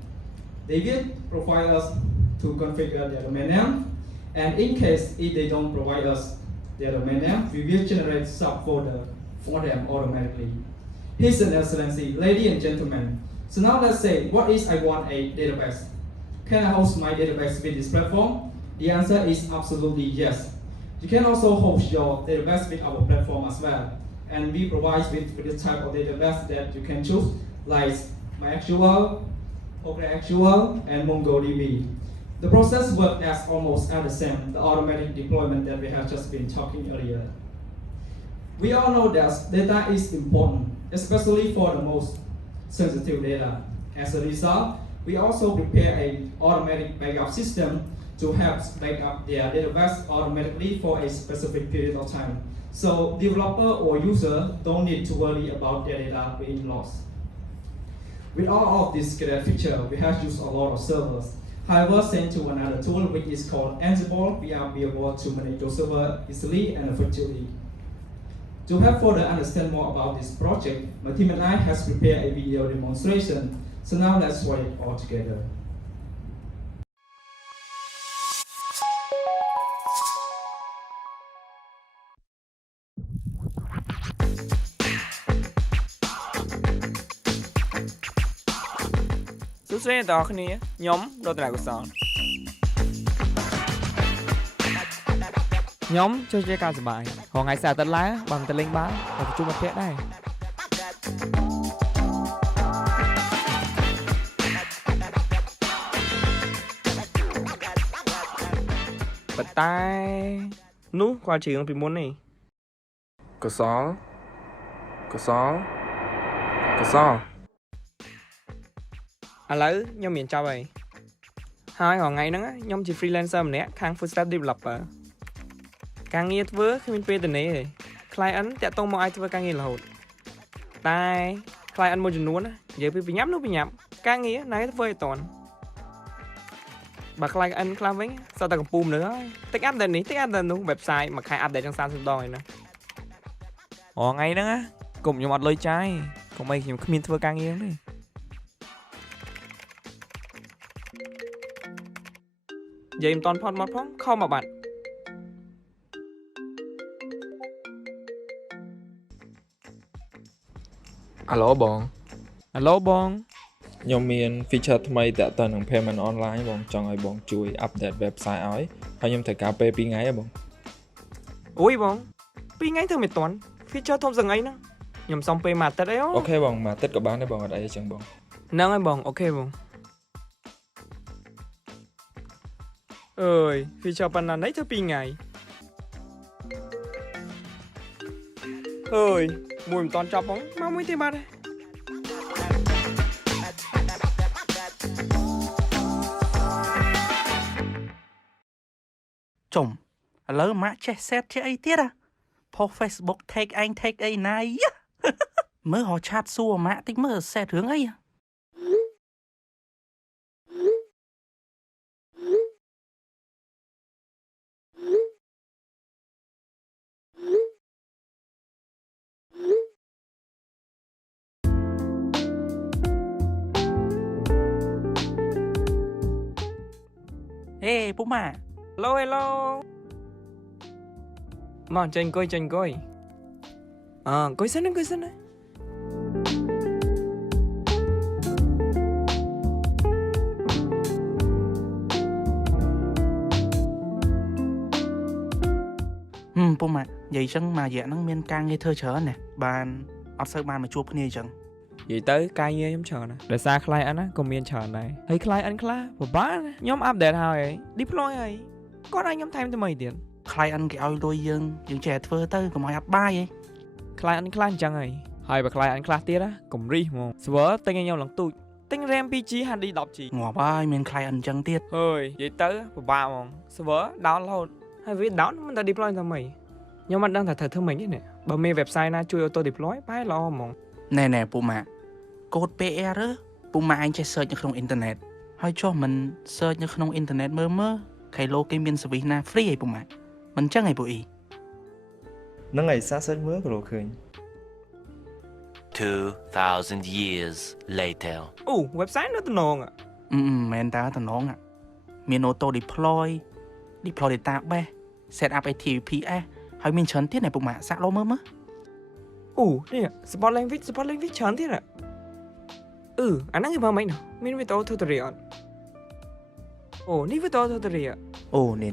They will provide us to configure their domain name, and in case if they don't provide us their domain name, we will generate subfolder for them automatically. His Excellency, ladies and gentlemen. So now let's say, what is I want a database? Can I host my database with this platform? The answer is absolutely yes. You can also host your database with our platform as well. And we provide with the type of database that you can choose, like MySQL, OpenSQL, and MongoDB. The process works as almost as the same, the automatic deployment that we have just been talking earlier. We all know that data is important, especially for the most sensitive data. As a result, we also prepare an automatic backup system to help back up their database automatically for a specific period of time. So developer or user don't need to worry about their data being lost. With all of this great feature, we have used a lot of servers. However, sent to another tool which is called Ansible, we are able to manage those servers easily and effectively. To help further understand more about this project, my team and I has prepared a video demonstration. So now let's watch it all together. Súc xếតើគ្នាខ្ញុំរតនាកុសលខ្ញុំជួយជាការសប្បាយរហងៃសៅរ៍ទឹកឡើងបើមិនទៅលេងបាល់ក៏ជួបមិត្តភក្តិដែរប៉ុន្តែនោះគាត់ជឿងពីមុននេះកុសលកុសលកុសលឥឡូវខ្ញុំមានចប់ហើយហើយរាល់ថ្ងៃហ្នឹងខ្ញុំជា freelancer ម្នាក់ខាង full stack developer ការងារធ្វើគ្មានពេលទៅទេ client តាក់ទងមកឲ្យធ្វើការងាររហូតតែ client មួយចំនួននិយាយពីបញ្ញាប់នោះបញ្ញាប់ការងារណែធ្វើឲ្យតន់បើ client ខ្លះវិញសតតែកំពុំនៅហើយតិច update នេះតិច update នោះ website មួយខែ update ទាំង30ដងឯណារាល់ថ្ងៃហ្នឹងកុំខ្ញុំអត់លុយចាយកុំឲ្យខ្ញុំគ្មានធ្វើការងារទេនិយាយមិនតន់ផត់មកផងខំមកបាត់អាឡូបងខ្ញុំមាន feature ថ្មីតាក់ទងនឹង payment online បងចង់ឲ្យបងជួយ update website ឲ្យហើយខ្ញុំត្រូវការពេល2ថ្ងៃហ៎បងអូយបង2ថ្ងៃទៅមិនតាន់ feature ធំស្ងអីហ្នឹងខ្ញុំសុំពេលមួយអាទិត្យអីអូខេបងមួយអាទិត្យក៏បានដែរបងអត់អីអញ្ចឹងបងហ្នឹងហើយបងអូខេបងអើយ feature ប៉ុណ្ណានេះទៅ2ថ្ងៃអើយមួយមិនតាន់ចប់ផងមកមួយទៀតបាត់ចុំឥឡូវម៉ាក់ចេះ set ចេះអីទៀតផុស Facebook take ឯង take អីណាយមើលហៅឆាតសួរម៉ាក់តិចមើល set រឿងអី Ê, bố mà. Hello, hello. Mà trên coi. Coi sân đấy. Bố mà, vậy chẳng mà dạ nó miên càng nghe thơ chớ nè. Bạn, ọt sơ bạn mà chuaគ្នាchẳng. Vậy tới cai nghe nhóm chờ nè. Để xa client á, còn miên chờ này. Thấy client khá, và bá nhóm update rồi, deploy rồi. Có ai nhóm time cho mày tiền. Client cái oi đôi dương trẻ thơ tới, còn mọi up bài vậy. Client chẳng rồi. Hai bà client class tiết á, cùng ri mong. Sửa tên nghe nhau lần tụi. Tên RAM PG hành đi đọc chỉ. Ngỏ bài miên client chẳng tiết. Hơi, vậy tới và ba mong. Sửa download. Hay viết down mình ta deploy cho mày. Nhưng mà đang thật thơ mình chứ nè. Bà mê website na chui auto deploy, bái lo mong. Nè, bố mà. Code PR á, bố mà anh chạy search như không internet. Hỏi cho mình search như không internet mơ. Cái lô cái miên service na free ấy bố mà. Mình chắc ngày bố ý. Nó ngày xa search mơ của lô khơi. 2,000 years later. Website nó tao nôn ạ. Mình ta tao nôn ạ. Miên auto deploy database, set up ATPA. Hỏi mình chấn tiết này bố mà xa lô mơ. Nè, support language chán tiết ạ. Anh đang nghe mày nào. Mình với tao tutorial. Ní với tao tutorial. Nè.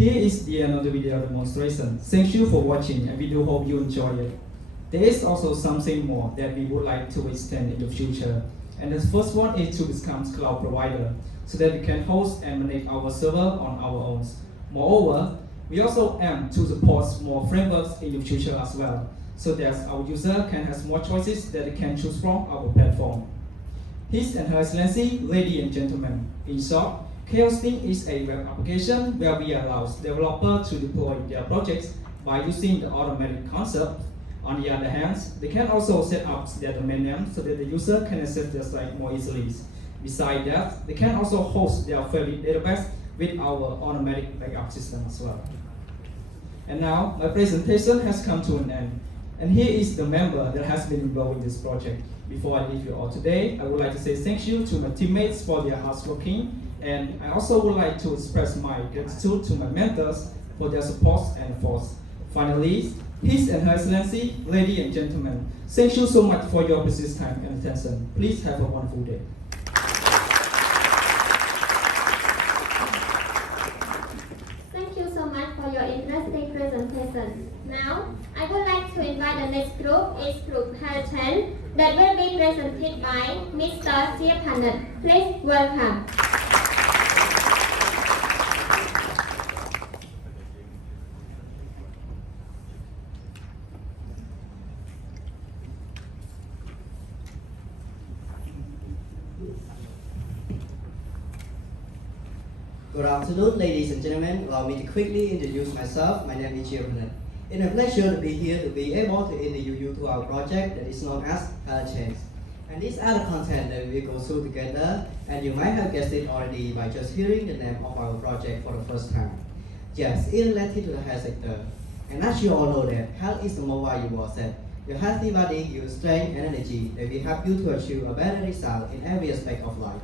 Here is the end of the video demonstration. Thank you for watching and we do hope you enjoy it. There is also something more that we would like to extend in the future. And the first one is to become cloud provider so that we can host and manage our server on our own. Moreover, we also aim to support more frameworks in the future as well, so that our user can have more choices that they can choose from our platform. His and Her Excellency, ladies and gentlemen, in short, KSHRD is a web application where we allow developers to deploy their projects by using the automatic concept. On the other hand, they can also set up their domain name so that the user can access their site more easily. Besides that, they can also host their favorite database with our automatic backup system as well. And now, my presentation has come to an end. And here is the member that has been involved in this project. Before I leave you all today, I would like to say thank you to my teammates for their hard working. And I also would like to express my gratitude to my mentors for their support and efforts. Finally, His and Her Excellency, ladies and gentlemen, thank you so much for your precious time and attention. Please have a wonderful day. Thank you so much for your interesting presentation. Now, I would like to invite the next group is Group Heritage that will be presented by Mr. Siapanan. Please welcome. Good afternoon, ladies and gentlemen. Allow me to quickly introduce myself. My name is Jeremy. It's a pleasure to be here to be able to introduce you to our project that is known as KSHRD. And these are the content that we go through together, and you might have guessed it already by just hearing the name of our project for the first time. Yes, it related to the health sector. And as you all know that health is the more valuable asset. Your healthy body gives strength and energy that will help you to achieve a better result in every aspect of life.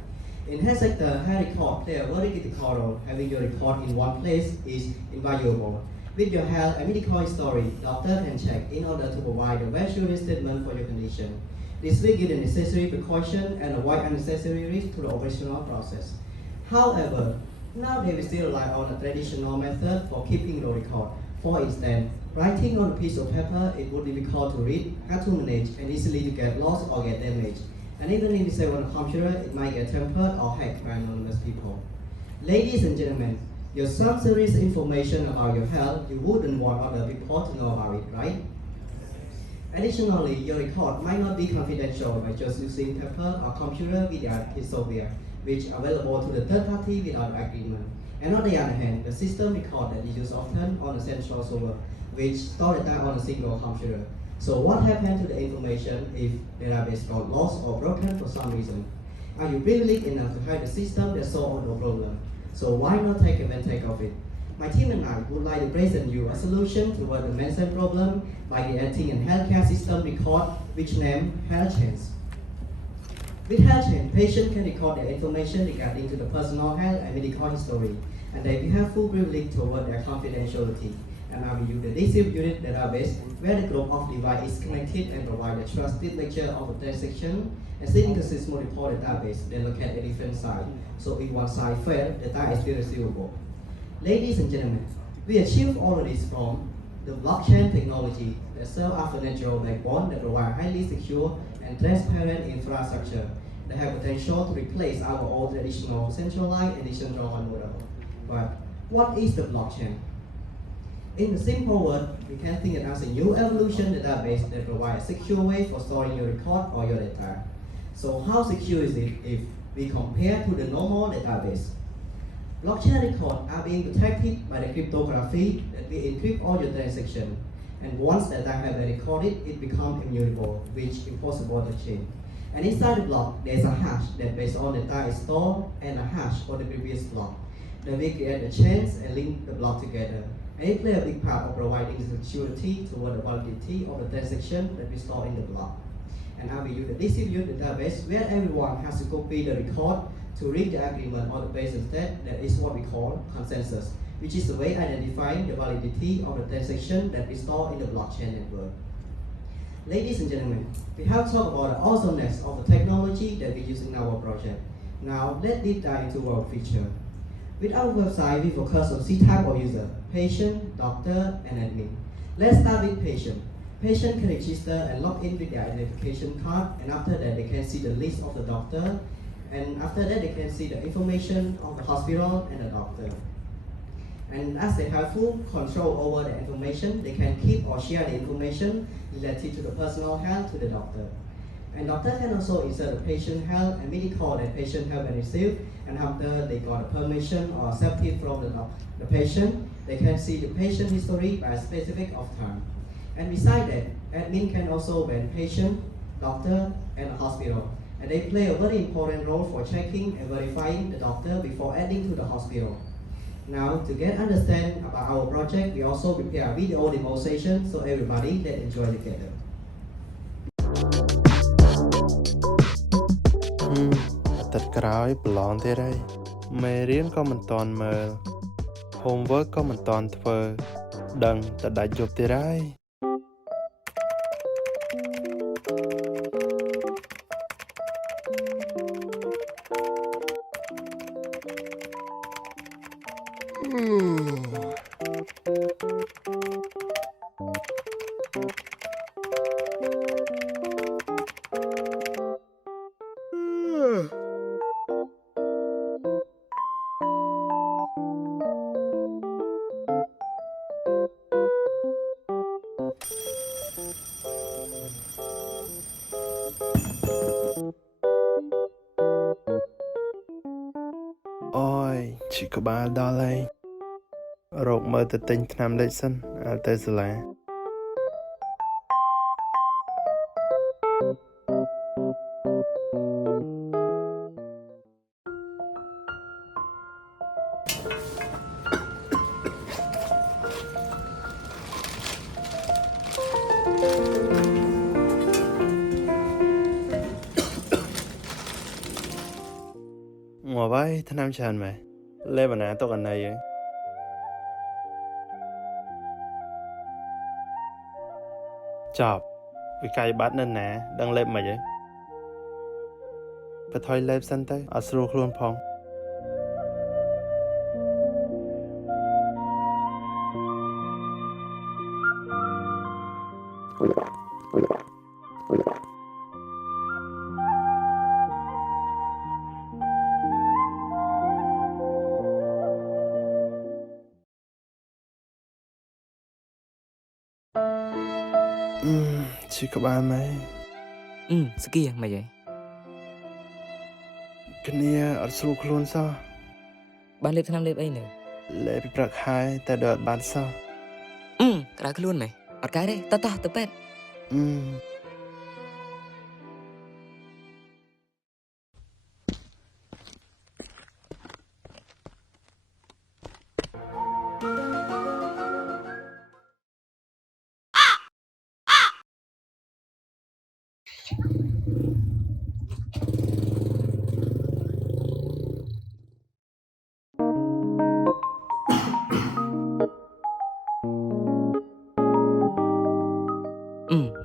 In health sector, health record play a very critical role. Having your record in one place is invaluable. With your health and medical history, doctor can check in order to provide a visual statement for your condition. This will give the necessary precaution and avoid unnecessary risk to the operational process. However, now they will still rely on a traditional method for keeping the record. For instance, writing on a piece of paper, it would be difficult to read, hard to manage, and easily to get lost or get damaged. And even if you save on a computer, it might get tampered or hacked by anonymous people. Ladies and gentlemen, there's some serious information about your health you wouldn't want other people to know about it, right? Additionally, your record might not be confidential by just using paper or computer without its software, which are available to the third party without agreement. And on the other hand, the system record that is used often on a central server, which store data on a single computer. So what happened to the information if database got lost or broken for some reason? Are you privileged enough to hide the system that solves no problem? So why not take advantage of it? My team and I would like to present you a solution toward the mentioned problem by creating a healthcare system record which name HealthChain. With HealthChain, patients can record their information regarding to the personal health and medical history, and they will have full privilege toward their confidentiality. And I will use the distributed database where the group of devices is connected and provide a trusted lecture of a transaction and synthesis multiple database that locate a different site. So if one site fails, data is still receivable. Ladies and gentlemen, we achieve all of this from the blockchain technology that serves as a natural backbone that provides highly secure and transparent infrastructure that have potential to replace our old traditional centralized and decentralized model. But what is the blockchain? In a simple word, we can think it as a new evolution database that provides a secure way for storing your record or your data. So how secure is it if we compare to the normal database? Blockchain records are being protected by the cryptography that will encrypt all your transactions. And once data have been recorded, it becomes immutable, which is impossible to change. And inside the block, there's a hash that based on the data is stored and a hash for the previous block. Then we create the chains and link the block together. And it plays a big part of providing security toward the validity of the transaction that we store in the block. And now we use the distributed database where everyone has to copy the record to read the agreement or the basis state that is what we call consensus, which is the way identifying the validity of the transaction that we store in the blockchain network. Ladies and gentlemen, we have talked about the awesomeness of the technology that we use in our project. Now let's deep dive into our feature. With our website, we focus on three types of user: patient, doctor, and admin. Let's start with patient. Patient can register and log in with their identification card, and after that they can see the list of the doctor, and after that they can see the information of the hospital and the doctor. And as they have full control over the information, they can keep or share the information related to the personal health to the doctor. And doctor can also insert the patient health and medical that patient have been received, and after they got a permission or safety from the patient, they can see the patient history by a specific of time. And beside that, admin can also ban patient, doctor, and a hospital. And they play a very important role for checking and verifying the doctor before adding to the hospital. Now, to get understand about our project, we also prepare a video demonstration so everybody can enjoy together. អាទិត្យក្រោយប្រឡងទៀតហើយមេរៀនក៏មិនតាន់មើល homework ក៏មិនតាន់ធ្វើដឹងតែដាច់យប់ទៀតហើយ Hãy subscribe cho kênh Ghiền Mì Gõ để không bỏ lỡ ឈឺក្បាលដល់ហើយរកមើលទៅទិញថ្នាំលេខសិនទៅសាលាមកហើយថ្នាំច្រើនមែនលេបណាទុកអាណីហ៎ចប់វិក័យបាត់នៅណាដឹងលេបមិនហ៎បើថយលេបសិនទៅអត់ស្រួលខ្លួនផងឈឺក្បាលមែនស្គីមិនហីគ្នាអត់ស្រួលខ្លួនសោះបានលេបថ្នាំលេបអីនៅលេបពីព្រឹកហើយតែដល់អត់បានសោះក្តៅខ្លួនមែនអត់កាយទេតោះទៅពេទ្យ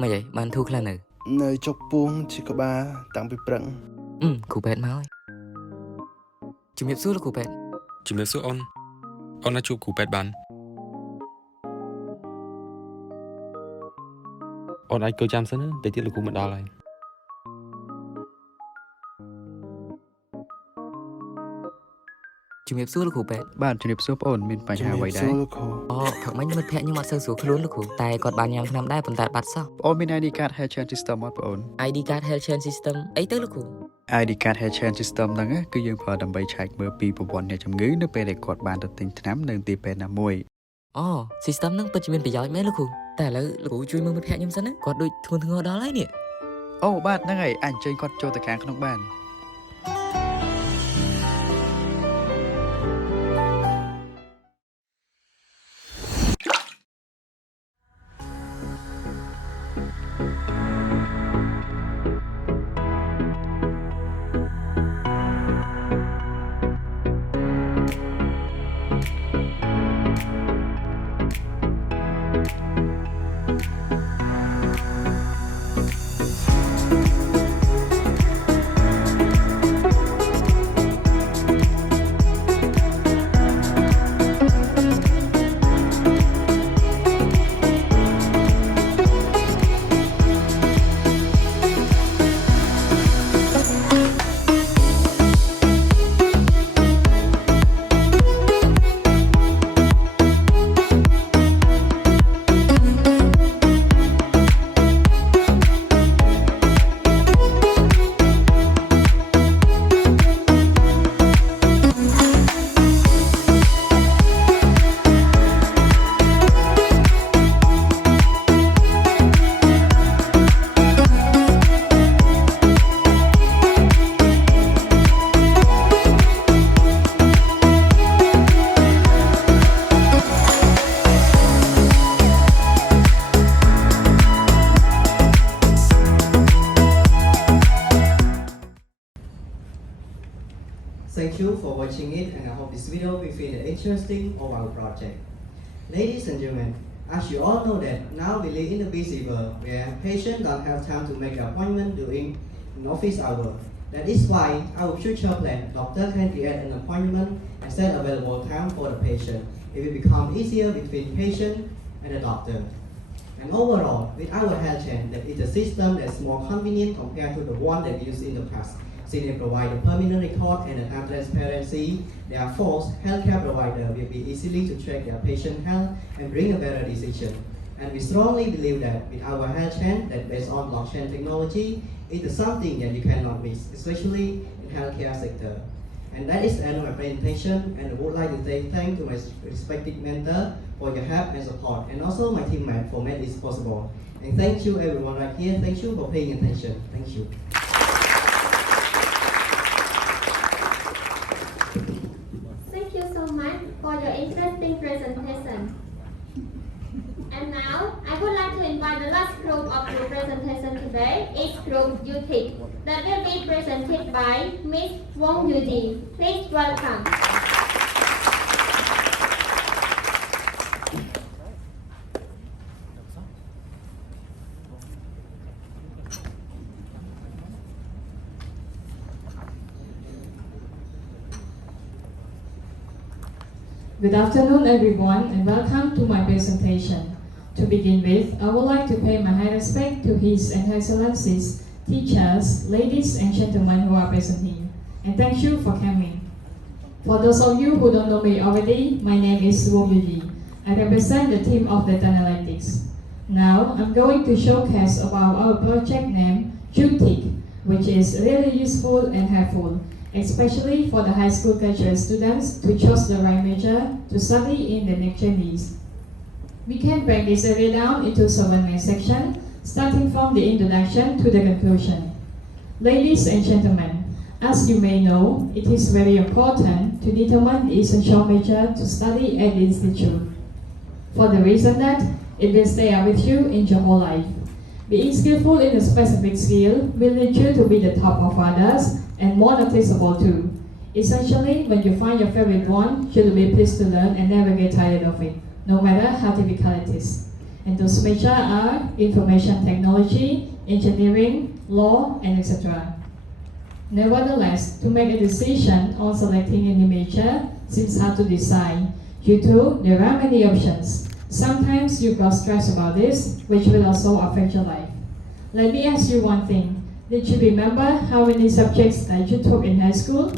មិនហីបានធូរខ្លះនៅចុកពួងឈឺក្បាលតាំងពីព្រឹកគ្រូពេទ្យមកហើយជំរាបសួរលោកគ្រូពេទ្យជំរាបសួរអូនអាចជួបគ្រូពេទ្យបានអូនអាចគិតចាំសិនណាតែទៀតលោកគ្រូមកដល់ហើយជំរាបសួរលោកគ្រូពេទ្យបាទជំរាបសួរបងអូនមានបញ្ហាអ្វីដែរផឹកមិញមិត្តភក្តិខ្ញុំអត់សូវស្រួលខ្លួនលោកគ្រូតែគាត់បានញ៉ាំថ្នាំដែរប៉ុន្តែបាត់សោះបងអូនមាន ID card health care system អត់បងអូន ID card health care system អីទៅលោកគ្រូ ID card health care system ហ្នឹងគឺយើងប្រើដើម្បីឆែកមើលពីប្រព័ន្ធអ្នកជំងឺនៅពេលដែលគាត់បានទៅទិញថ្នាំនៅទីពេទ្យណាមួយ system ហ្នឹងពិតជាមានប្រយោជន៍មែនលោកគ្រូតែឥឡូវលោកគ្រូជួយមើលមិត្តភក្តិខ្ញុំសិនណាគាត់ដូចធ្ងន់ធ្ងរដល់ហើយនេះអូបាទហ្នឹងហើយអញ្ជើញគាត់ចូលទៅខាងក្នុងបាន Thank you for watching it, and I hope this video will find it interesting of our project. Ladies and gentlemen, as you all know that now we live in a busy world where patients don't have time to make an appointment during an office hour. That is why our future plan, doctor can create an appointment and set available time for the patient. It will become easier between patient and the doctor. And overall, with our health chain, that is a system that's more convenient compared to the one that we used in the past. Since they provide a permanent record and a time transparency, therefore, healthcare provider will be easily to track their patient health and bring a better decision. And we strongly believe that with our health chain that based on blockchain technology, it is something that you cannot miss, especially in healthcare sector. And that is the end of my presentation, and I would like to say thank to my respected mentor for your help and support, and also my teammate for making this possible. And thank you everyone right here. Thank you for paying attention. Thank you. Thank you so much for your interesting presentation. And now, I would like to invite the last group of your presentation today, is group UTIC, that will be presented by Ms. Wong Yuji. Please welcome. Good afternoon, everyone, and welcome to my presentation. To begin with, I would like to pay my high respect to His and Her Excellencies, teachers, ladies and gentlemen who are present here, and thank you for coming. For those of you who don't know me already, my name is Wong Yuji. I represent the team of data analytics. Now, I'm going to showcase about our project name, UTIC, which is really useful and helpful, especially for the high school graduate students to choose the right major to study in the next journeys. We can break this area down into 7 main sections, starting from the introduction to the conclusion. Ladies and gentlemen, as you may know, it is very important to determine the essential major to study at the institute, for the reason that it will stay with you in your whole life. Being skillful in a specific skill will lead you to be the top of others and more noticeable too. Essentially, when you find your favorite one, you'll be pleased to learn and never get tired of it, no matter how difficult it is. And those majors are information technology, engineering, law, and etc. Nevertheless, to make a decision on selecting any major seems hard to decide. Due to there are many options. Sometimes you got stressed about this, which will also affect your life. Let me ask you one thing. Did you remember how many subjects that you took in high school?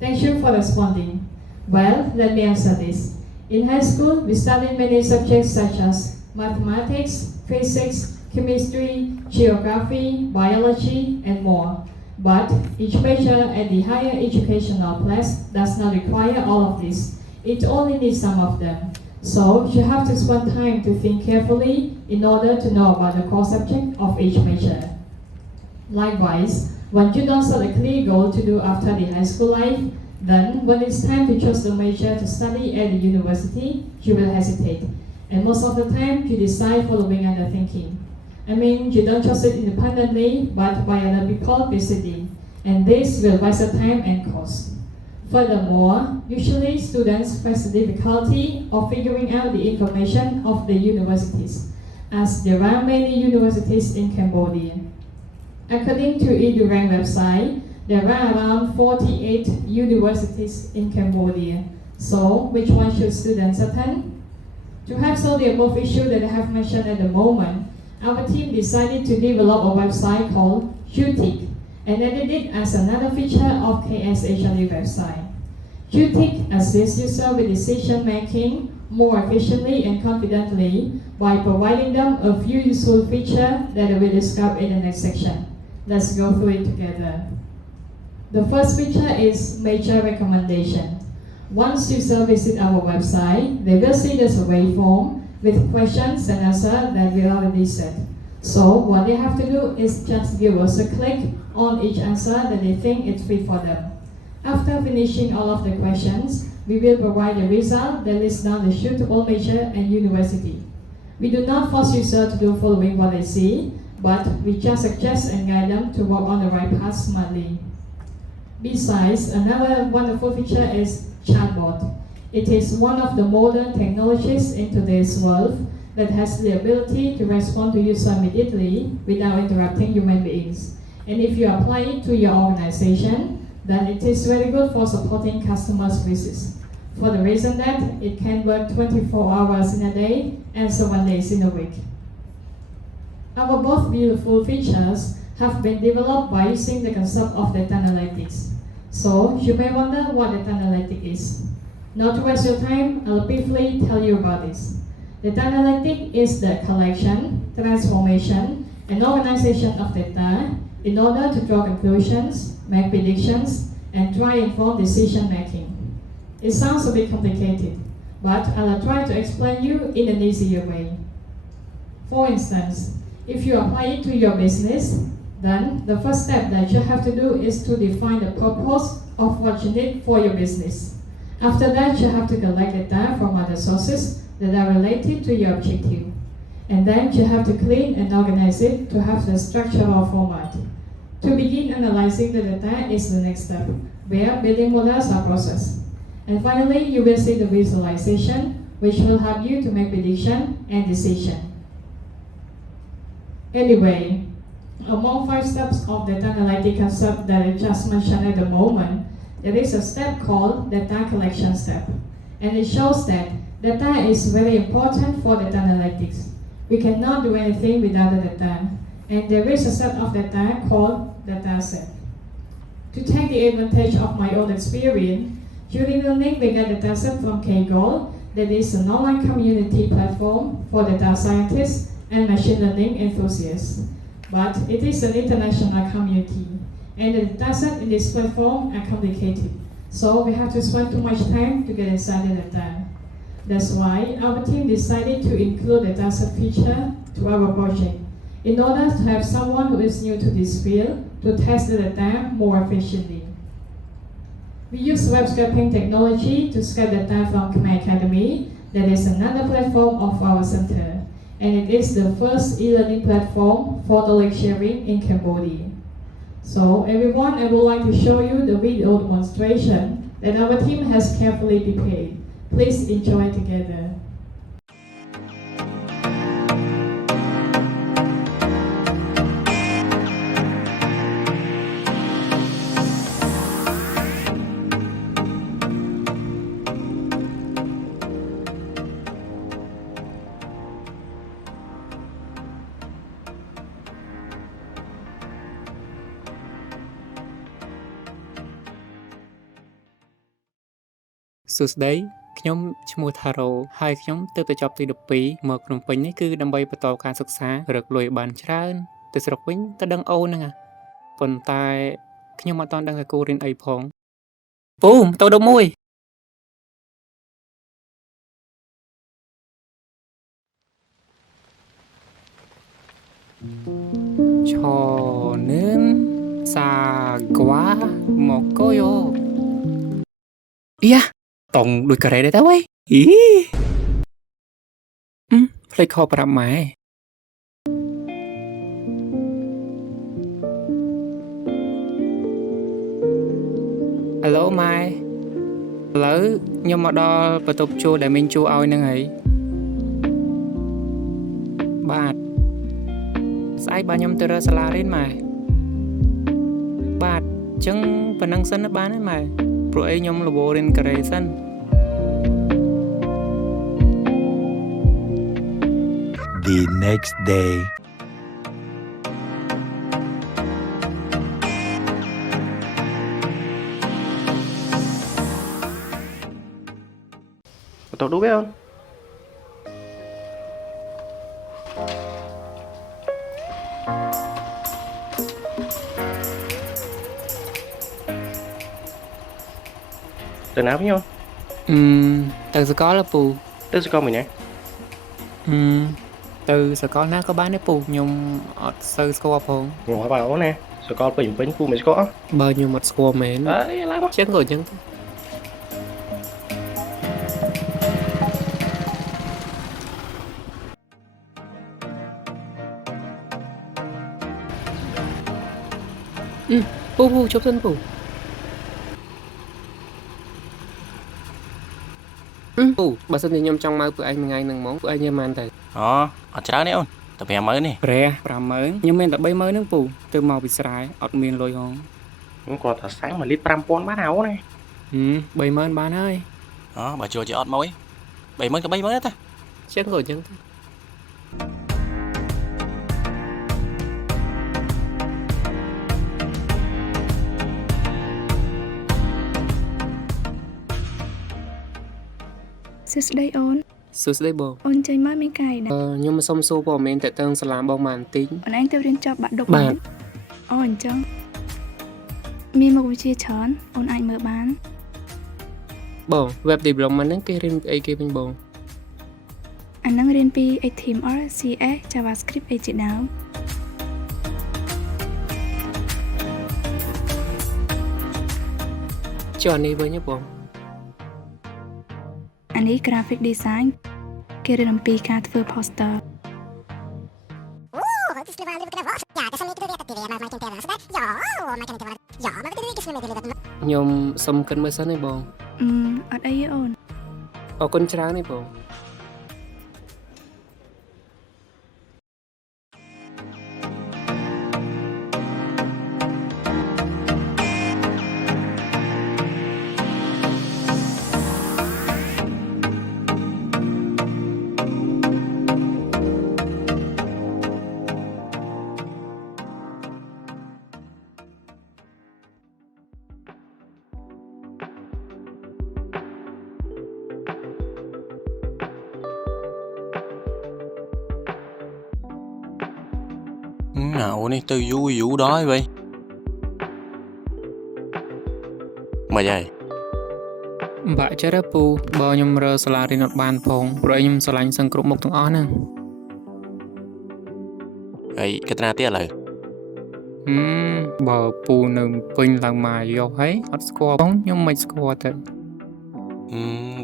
Thank you for responding. Well, let me answer this. In high school, we studied many subjects such as mathematics, physics, chemistry, geography, biology, and more. But each major at the higher educational class does not require all of this. It only needs some of them. So you have to spend time to think carefully in order to know about the core subject of each major. Likewise, when you don't set a clear goal to do after the high school life, then when it's time to choose the major to study at the university, you will hesitate. And most of the time, you decide following other thinking. I mean, you don't choose it independently, but by other people visiting. And this will waste time and cost. Furthermore, usually students face the difficulty of figuring out the information of the universities, as there are many universities in Cambodia. According to EduRank website, there are around 48 universities in Cambodia. So, which one should students attend? To have solved the above issue that I have mentioned at the moment, our team decided to develop a website called UTIC and edit it as another feature of KSHRD website. UTIC assists users with decision making more efficiently and confidently by providing them a few useful features that I will describe in the next section. Let's go through it together. The first feature is major recommendation. Once users visit our website, they will see the survey form with questions and answers that we already set. So what they have to do is just give us a click on each answer that they think is fit for them. After finishing all of the questions, we will provide a result that lists down the suitable major and university. We do not force users to do following what they see, but we just suggest and guide them to walk on the right path smartly. Besides, another wonderful feature is chatbot. It is one of the modern technologies in today's world that has the ability to respond to users immediately without interrupting human beings. And if you apply it to your organization, then it is very good for supporting customers' visits, for the reason that it can work 24 hours in a day and 7 days in a week. Our both beautiful features have been developed by using the concept of data analytics. So you may wonder what data analytics is. Not to waste your time, I'll briefly tell you about this. Data analytics is the collection, transformation, and organization of data in order to draw conclusions, make predictions, and try informed decision making. It sounds a bit complicated, but I'll try to explain you in an easier way. For instance, if you apply it to your business, then the first step that you have to do is to define the purpose of what you need for your business. After that, you have to collect data from other sources that are related to your objective. And then you have to clean and organize it to have the structural format. To begin analyzing the data is the next step, where building models are processed. And finally, you will see the visualization, which will help you to make prediction and decision. Anyway, among 5 steps of data analytic concept that I just mentioned at the moment, there is a step called data collection step. And it shows that data is very important for data analytics. We cannot do anything without the data. And there is a set of data called data set. To take the advantage of my own experience, during learning we get data set from KGOL, that is an online community platform for data scientists and machine learning enthusiasts. But it is an international community, and the dataset in this platform are complicated. So we have to spend too much time to get inside the data. That's why our team decided to include the dataset feature to our project, in order to have someone who is new to this field to test the data more efficiently. We use web scraping technology to scrape data from Khmer Academy, that is another platform of our center, and it is the first e-learning platform for knowledge sharing in Cambodia. So everyone, I would like to show you the video demonstration that our team has carefully prepared. Please enjoy together. Tuesday ខ្ញុំឈ្មោះថារ៉ូហើយខ្ញុំទើបតែចប់ទី12មកក្នុងពេញនេះគឺដើម្បីបន្តការសិក្សារកលុយបានច្រើនទៅស្រុកវិញទៅដឹងអូនហ្នឹងប៉ុន្តែខ្ញុំអត់ទាន់ដឹងថាគូរៀនអីផងពូម៉ូតូដប់មួយឆនឹមសាក្វាមកកយោយ៉ាតង់ដូចការ៉េដែរតើវ៉ៃអីផ្លេចខប្រាប់ម៉ែហេឡូម៉ែឥឡូវខ្ញុំមកដល់បន្ទប់ជួលដែលមីងជួលឲ្យហ្នឹងហើយបាទស្អែកបាទខ្ញុំទៅរើសាលារៀនម៉ែបាទអញ្ចឹងប៉ុណ្ណឹងសិនណាបានហើយម៉ែព្រោះអីខ្ញុំលវរៀនការ៉េសិនThe next day. តោះឌូវាអូនទៅណាវិញអូនទៅសកលពូទៅសកលមិញណាទៅសកលណាក៏បានដែរពូខ្ញុំអត់សូវស្គាល់ផងខ្ញុំហៅបងអូនណាសកលពេញពូមិនស្គាល់បើខ្ញុំអត់ស្គាល់មែនអីឡើយមកចឹងក៏ចឹងពូជប់សិនពូបើសិនជាខ្ញុំចង់មកពួកឯងមួយថ្ងៃហ្នឹងហ្មងពួកឯងញ៉ាំបានទៅអូអត់ច្រើនទេអូនតែ50000នេះព្រះ50000ខ្ញុំមានតែ30000ហ្នឹងពូទៅមកពីស្រែអត់មានលុយហងខ្ញុំគាត់ថាសាំង1លីត្រ5000បានអូនណា30000បានហើយអូបើជួលជាអត់មកអី30000ក៏30000ដែរតាចឹងក៏ចឹងទៅសួស្តីអូនសួស្តីបងអូនចេញមកមានកាយណាខ្ញុំសុំសួរព័ត៌មានតើតើសាលាបងបានបន្តិចអូនឯងទៅរៀនចប់បាក់ឌុបបាទអូអញ្ចឹង មានមុខវិជ្ជាច្រើនអូនអាចមើលបាន បង web development ហ្នឹងគេរៀនអីគេវិញបង អានឹងរៀនពី HTML CS JavaScript អីជាដើម ចុះនេះវិញហ៎បង អានេះ graphic design គេរៀនអំពីការធ្វើ poster ខ្ញុំសុំគិតមើលសិនឯងបង អត់អីទេអូន អរគុណច្រើនឯងបង Nàoនេះទៅយូរដល់ហើយវិញមកយាយ បាក់ចិត្តពូបើខ្ញុំរើសាលារៀនអត់បានផងព្រោះខ្ញុំស្រឡាញ់សឹងគ្រប់មុខទាំងអស់ហ្នឹង ហើយគិតណាទៀតឥឡូវ បើពូនៅពេញឡើងមកយកហើយអត់ស្គាល់ផងខ្ញុំមិនស្គាល់ទៅ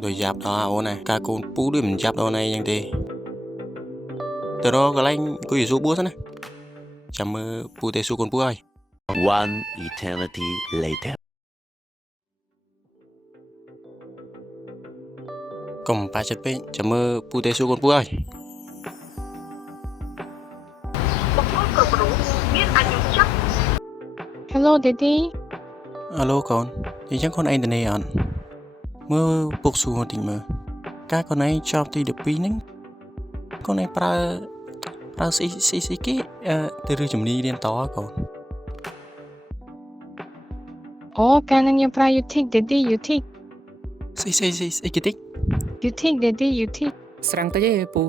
ដូចយ៉ាប់ដល់អូនណាការកូនពូដូចមិនយ៉ាប់ដល់ណៃអញ្ចឹងទេទៅរកកន្លែងគួយស៊ូបួសិនណាចាំមើលពូទេសួរកូនពូហើយ One eternity later កុំប៉ាចិត្តពេកចាំមើលពូទេសួរកូនពូហើយ Hello Daddy អាឡូកូនអញ្ចឹងកូនឯងទៅនេះអត់មើលពុកសួរតិចមើលការកូនឯងចប់ទី12ហ្នឹងកូនឯងប្រើស្អីគេទៅឬជំនាញរៀនតកូន អូកាលនឹងខ្ញុំប្រើ UTIC Daddy UTIC ស្អីគេតិច UTIC Daddy UTIC ស្រាំងតិចឯងពូ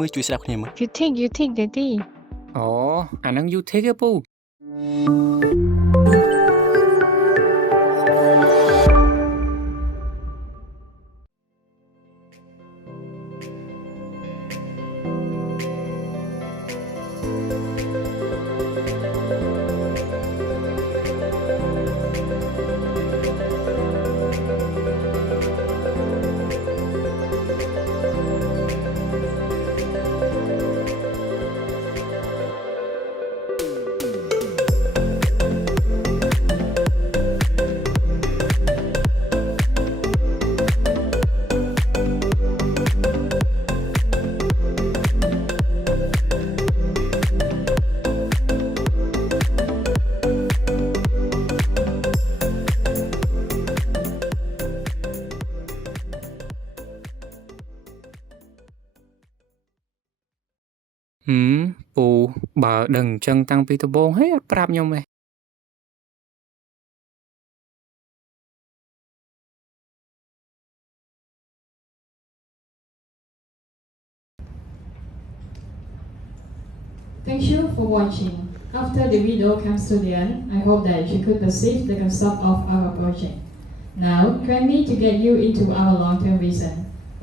មើលជួយស្ដាប់គ្នាមើល UTIC Daddy អូអាហ្នឹង UTIC ឯងពូ ពូបើដឹងអញ្ចឹងតាំងពីដំបូងហេអត់ប្រាប់ខ្ញុំទេ Thank you for watching. After the video comes to the end, I hope that you could perceive the concept of our project. Now, grant me to get you into our long-term vision.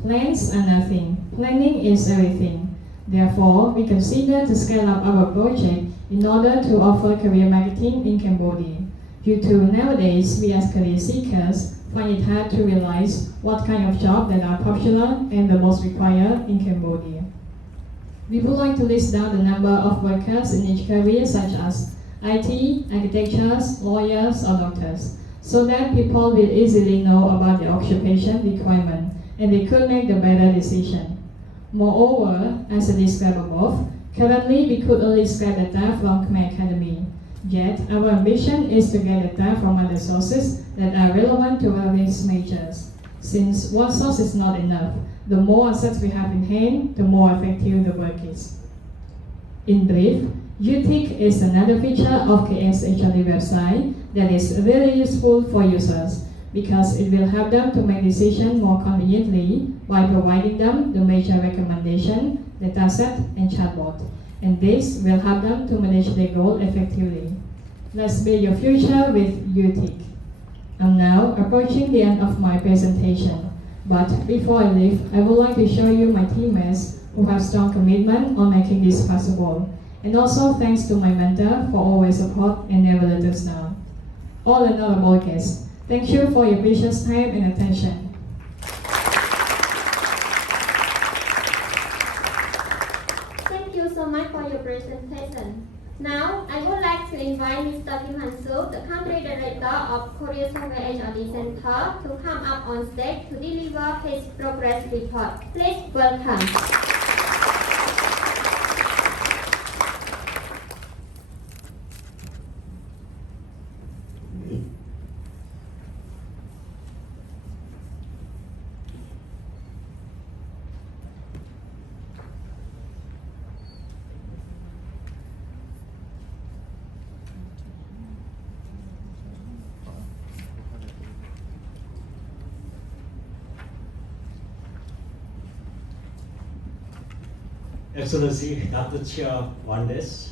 Plans are nothing. Planning is everything. Therefore, we consider to scale up our project in order to offer career marketing in Cambodia. Due to nowadays, we as career seekers find it hard to realize what kind of jobs that are popular and the most required in Cambodia. We would like to list down the number of workers in each career such as IT, architects, lawyers, or doctors, so that people will easily know about the occupation requirement and they could make the better decision. Moreover, as I described above, currently we could only scrape data from Khmer Academy. Yet, our ambition is to get data from other sources that are relevant to various majors. Since one source is not enough, the more assets we have in hand, the more effective the work is. In brief, UTIC is another feature of KSHRD website that is very useful for users because it will help them to make decisions more conveniently by providing them the major recommendation, dataset, and chatbot. And this will help them to manage their goal effectively. Let's build your future with UTIC. I'm now approaching the end of my presentation. But before I leave, I would like to show you my teammates who have strong commitment on making this possible. And also thanks to my mentor for always support and never let us down. All honorable guests, thank you for your precious time and attention. Thank you so much for your presentation. Now, I would like to invite Mr. Kim Han-soo, the Country Director of Korea Software HRD Center, to come up on stage to deliver his progress report. Please welcome. Excellency Dr. Chia Wandes,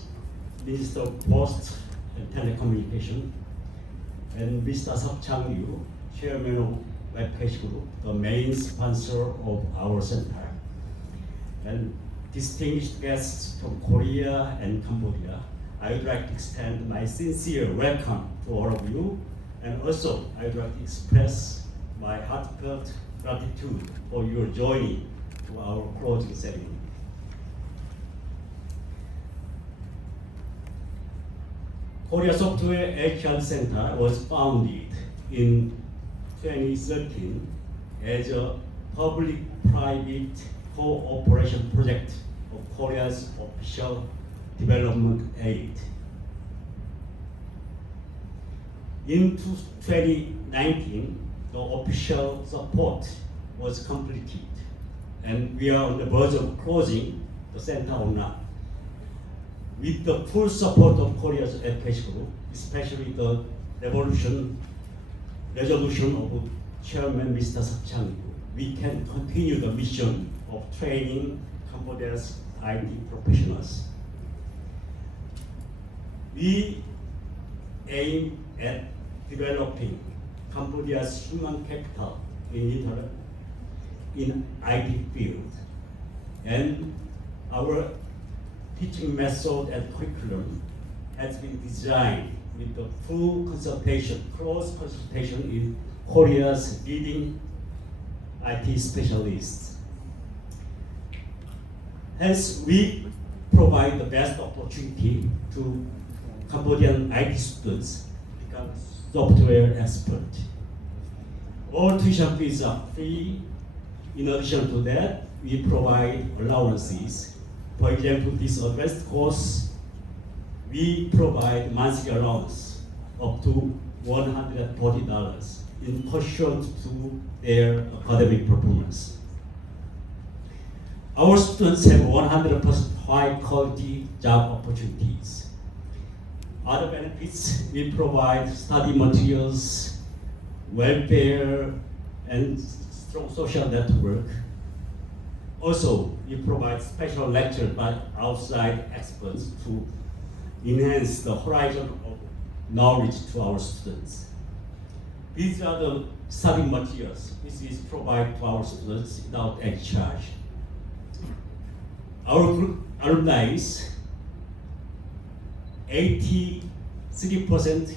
Minister of Post and Telecommunication, and Mr. Seok Chang-yu, Chairman of Webpage Group, the main sponsor of our center, and distinguished guests from Korea and Cambodia, I would like to extend my sincere welcome to all of you, and also I would like to express my heartfelt gratitude for your joining to our closing ceremony. Korea Software HRD Center was founded in 2013 as a public-private cooperation project of Korea's official development aid. In 2019, the official support was completed, and we are on the verge of closing the center online. With the full support of Korea's Webpage Group, especially the resolution of Chairman Mr. Seok Chang-yu, we can continue the mission of training Cambodia's IT professionals. We aim at developing Cambodia's human capital in IT field, and our teaching method and curriculum has been designed with the full consultation, close consultation in Korea's leading IT specialists. Hence, we provide the best opportunity to Cambodian IT students to become software experts. All tuition fees are free. In addition to that, we provide allowances. For example, this advanced course, we provide monthly allowance up to $140 in proportion to their academic performance. Our students have 100% high quality job opportunities. Other benefits, we provide study materials, welfare, and strong social network. Also, we provide special lectures by outside experts to enhance the horizon of knowledge to our students. These are the study materials which is provided to our students without any charge. Our group alumni, 83%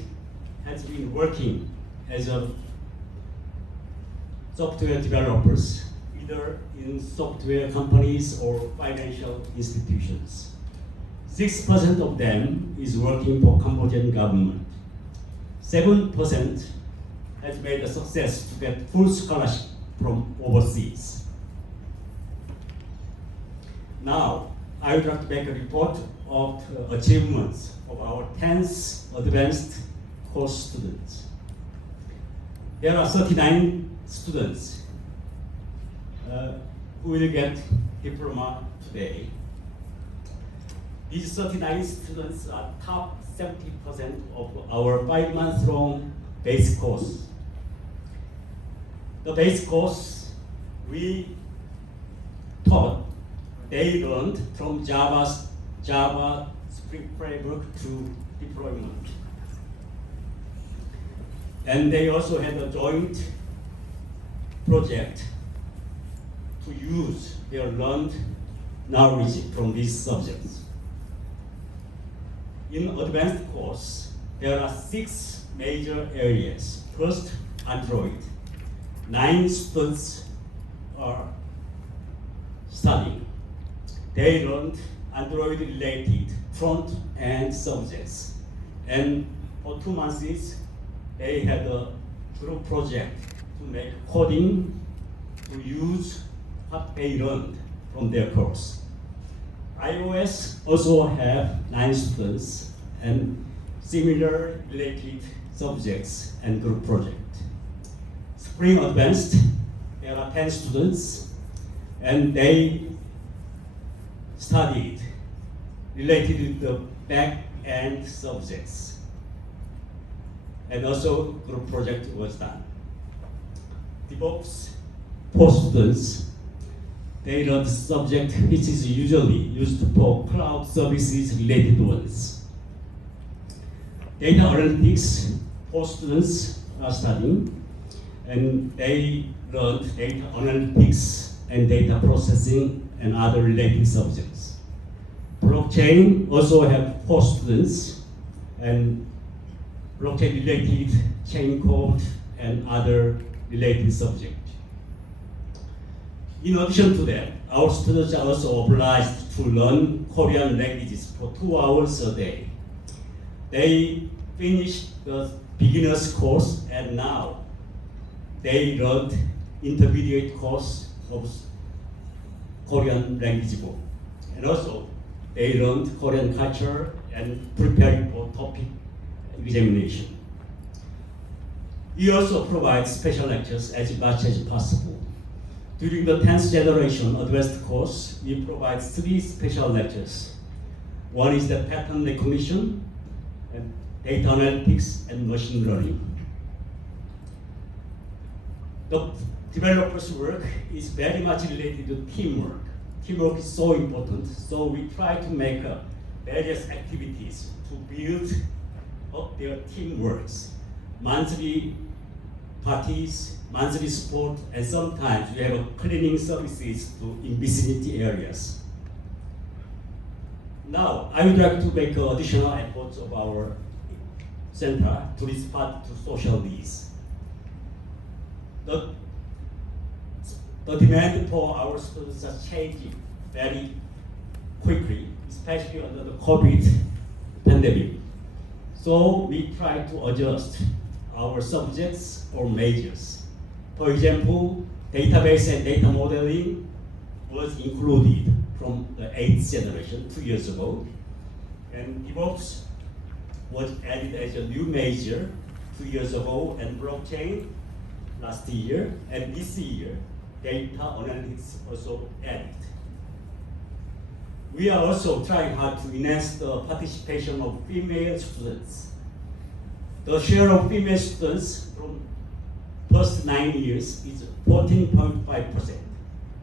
has been working as a software developers, either in software companies or financial institutions. 6% of them is working for Cambodian government. 7% has made a success to get full scholarship from overseas. Now, I would like to make a report of achievements of our 10th advanced course students. There are 39 students who will get diploma today. These 39 students are top 70% of our 5-month-long base course. The base course we taught, they learned from Java Spring Framework to deployment. And they also had a joint project to use their learned knowledge from these subjects. In advanced course, there are 6 major areas. First, Android. 9 students are studying. They learned Android-related front-end subjects. And for 2 months, they had a group project to make coding to use what they learned from their course. iOS also have 9 students and similar related subjects and group project. Spring Advanced, there are 10 students and they studied related with the back-end subjects. And also group project was done. DevOps, 4 students, they learned subject which is usually used for cloud services related ones. Data analytics, 4 students are studying, and they learned data analytics and data processing and other related subjects. Blockchain also have 4 students, and blockchain related chain code and other related subjects. In addition to that, our students are also obliged to learn Korean languages for 2 hours a day. They finished the beginner's course and now they learned intermediate course of Korean language book. And also they learned Korean culture and preparing for topic examination. We also provide special lectures as much as possible. During the 10th generation advanced course, we provide 3 special lectures. One is the pattern recognition, and data analytics, and machine learning. The developers' work is very much related to teamwork. Teamwork is so important, so we try to make various activities to build up their teamworks. Monthly parties, monthly sport, and sometimes we have cleaning services in vicinity areas. Now, I would like to make additional efforts of our center to respond to social needs. The demand for our students are changing very quickly, especially under the COVID pandemic. So we try to adjust our subjects or majors. For example, database and data modeling was included from the 8th generation 2 years ago. And DevOps was added as a new major 2 years ago, and blockchain last year, and this year, data analytics also added. We are also trying hard to enhance the participation of female students. The share of female students from first 9 years is 14.5%.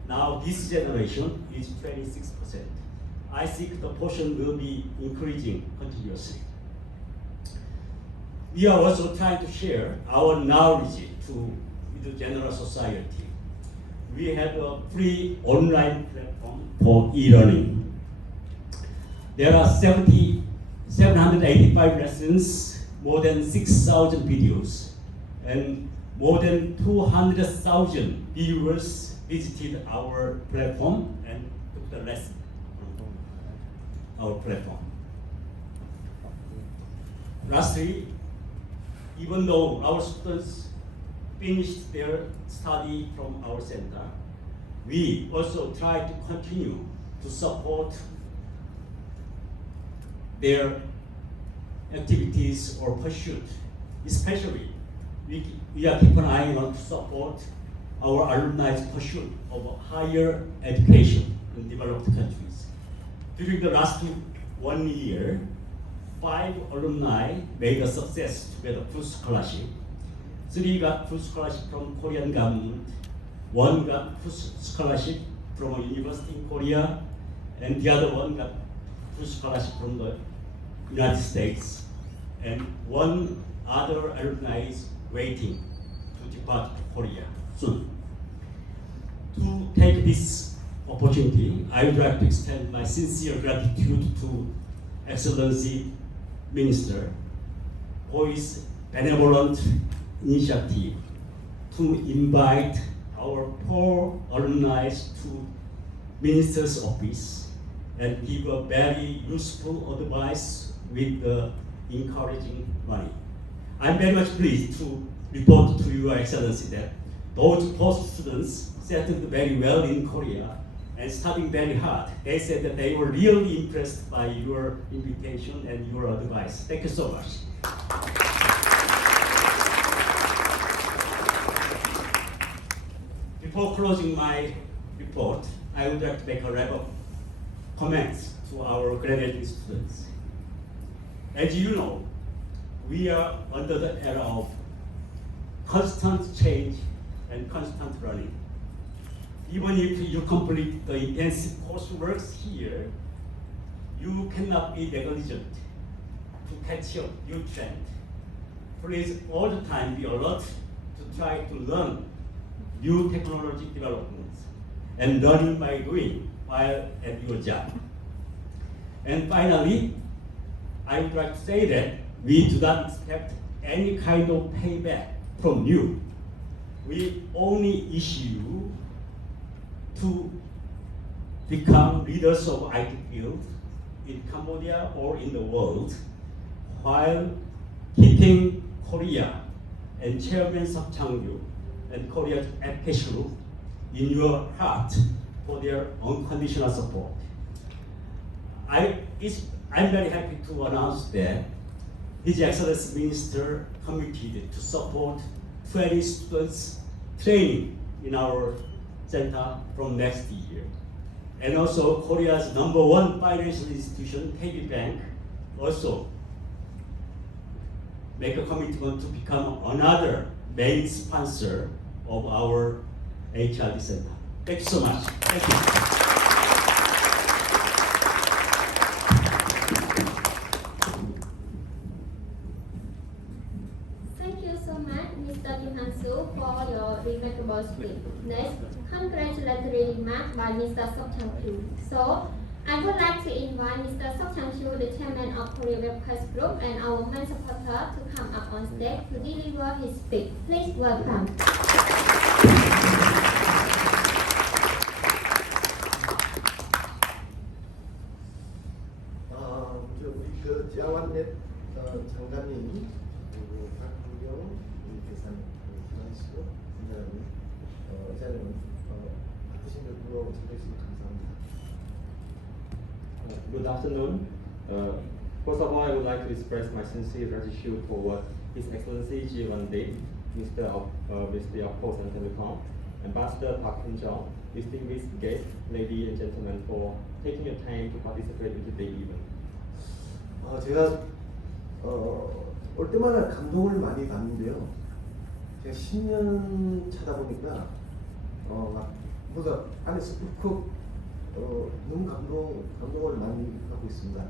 Now this generation is 26%. I think the portion will be increasing continuously. We are also trying to share our knowledge with the general society. We have a free online platform for e-learning. There are 785 lessons, more than 6,000 videos, and more than 200,000 viewers visited our platform and took the lesson on our platform. Lastly, even though our students finished their study from our center, we also try to continue to support their activities or pursuit. Especially, we are keeping an eye on to support our alumni's pursuit of higher education in developed countries. During the last 1 year, 5 alumni made a success to get a full scholarship. 3 got full scholarship from Korean government. 1 got full scholarship from a university in Korea, and the other one got full scholarship from the United States. And 1 other alumni waiting to depart to Korea soon. To take this opportunity, I would like to extend my sincere gratitude to Excellency Minister for his benevolent initiative to invite our poor alumni to Minister's office and give a very useful advice with the encouraging money. I'm very much pleased to report to Your Excellency that those post students settled very well in Korea and studying very hard. They said that they were really impressed by your invitation and your advice. Thank you so much. Before closing my report, I would like to make a wrap-up comments to our graduating students. As you know, we are under the era of constant change and constant learning. Even if you complete the intensive coursework here, you cannot be negligent to catch up new trend. Please all the time be alert to try to learn new technology developments and learning by doing while at your job. And finally, I would like to say that we do not expect any kind of payback from you. We only issue to become leaders of IT field in Cambodia or in the world, while keeping Korea and Chairman Seok Chang-yu and Korea's KSHRD in your heart for their unconditional support. I'm very happy to announce that His Excellency Minister committed to support 20 students training in our center from next year. And also Korea's #1 financial institution, KB Bank, also make a commitment to become another main sponsor of our HRD center. Thank you so much. Thank you. Thank you so much, Mr. Kim Han-soo, for your remarkable speech. Next, congratulatory remark by Mr. Seok Chang-kyu. So, I would like to invite Mr. Seok Chang-kyu, the chairman of Korea Webcast Group, and our main supporter to come up on stage to deliver his speech. Please welcome. 우리 그 짜완넷 장관님 그리고 박구경 우리 대산 수고하시고 선생님 의장님 바쁘신 걸 보러 찾아주셔서 감사합니다. Good afternoon. First of all, I would like to express my sincere gratitude for what His Excellency Ji-won did, Minister of Post and Telecom, Ambassador Park Hyun-jong, distinguished guests, ladies and gentlemen, for taking the time to participate in today's event. 제가 올 때마다 감동을 많이 받는데요. 제가 10년 차다 보니까 막 뭐가 안에서 욱욱 너무 감동을 많이 하고 있습니다.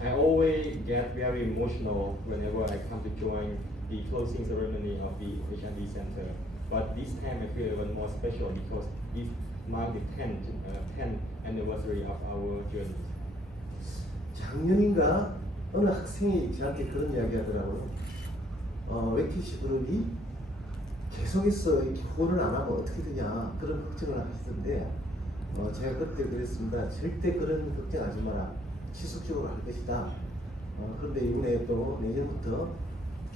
I always get very emotional whenever I come to join the closing ceremony of the HRD Center. But this time I feel even more special because this marks the 10th anniversary of our journey. 작년인가 어느 학생이 저한테 그런 이야기 하더라고요. KSHRD 계속해서 이렇게 후원을 안 하면 어떻게 되냐 그런 걱정을 하시던데 제가 그때 그랬습니다. 절대 그런 걱정하지 마라. 지속적으로 할 것이다. 그런데 이번에 또 내년부터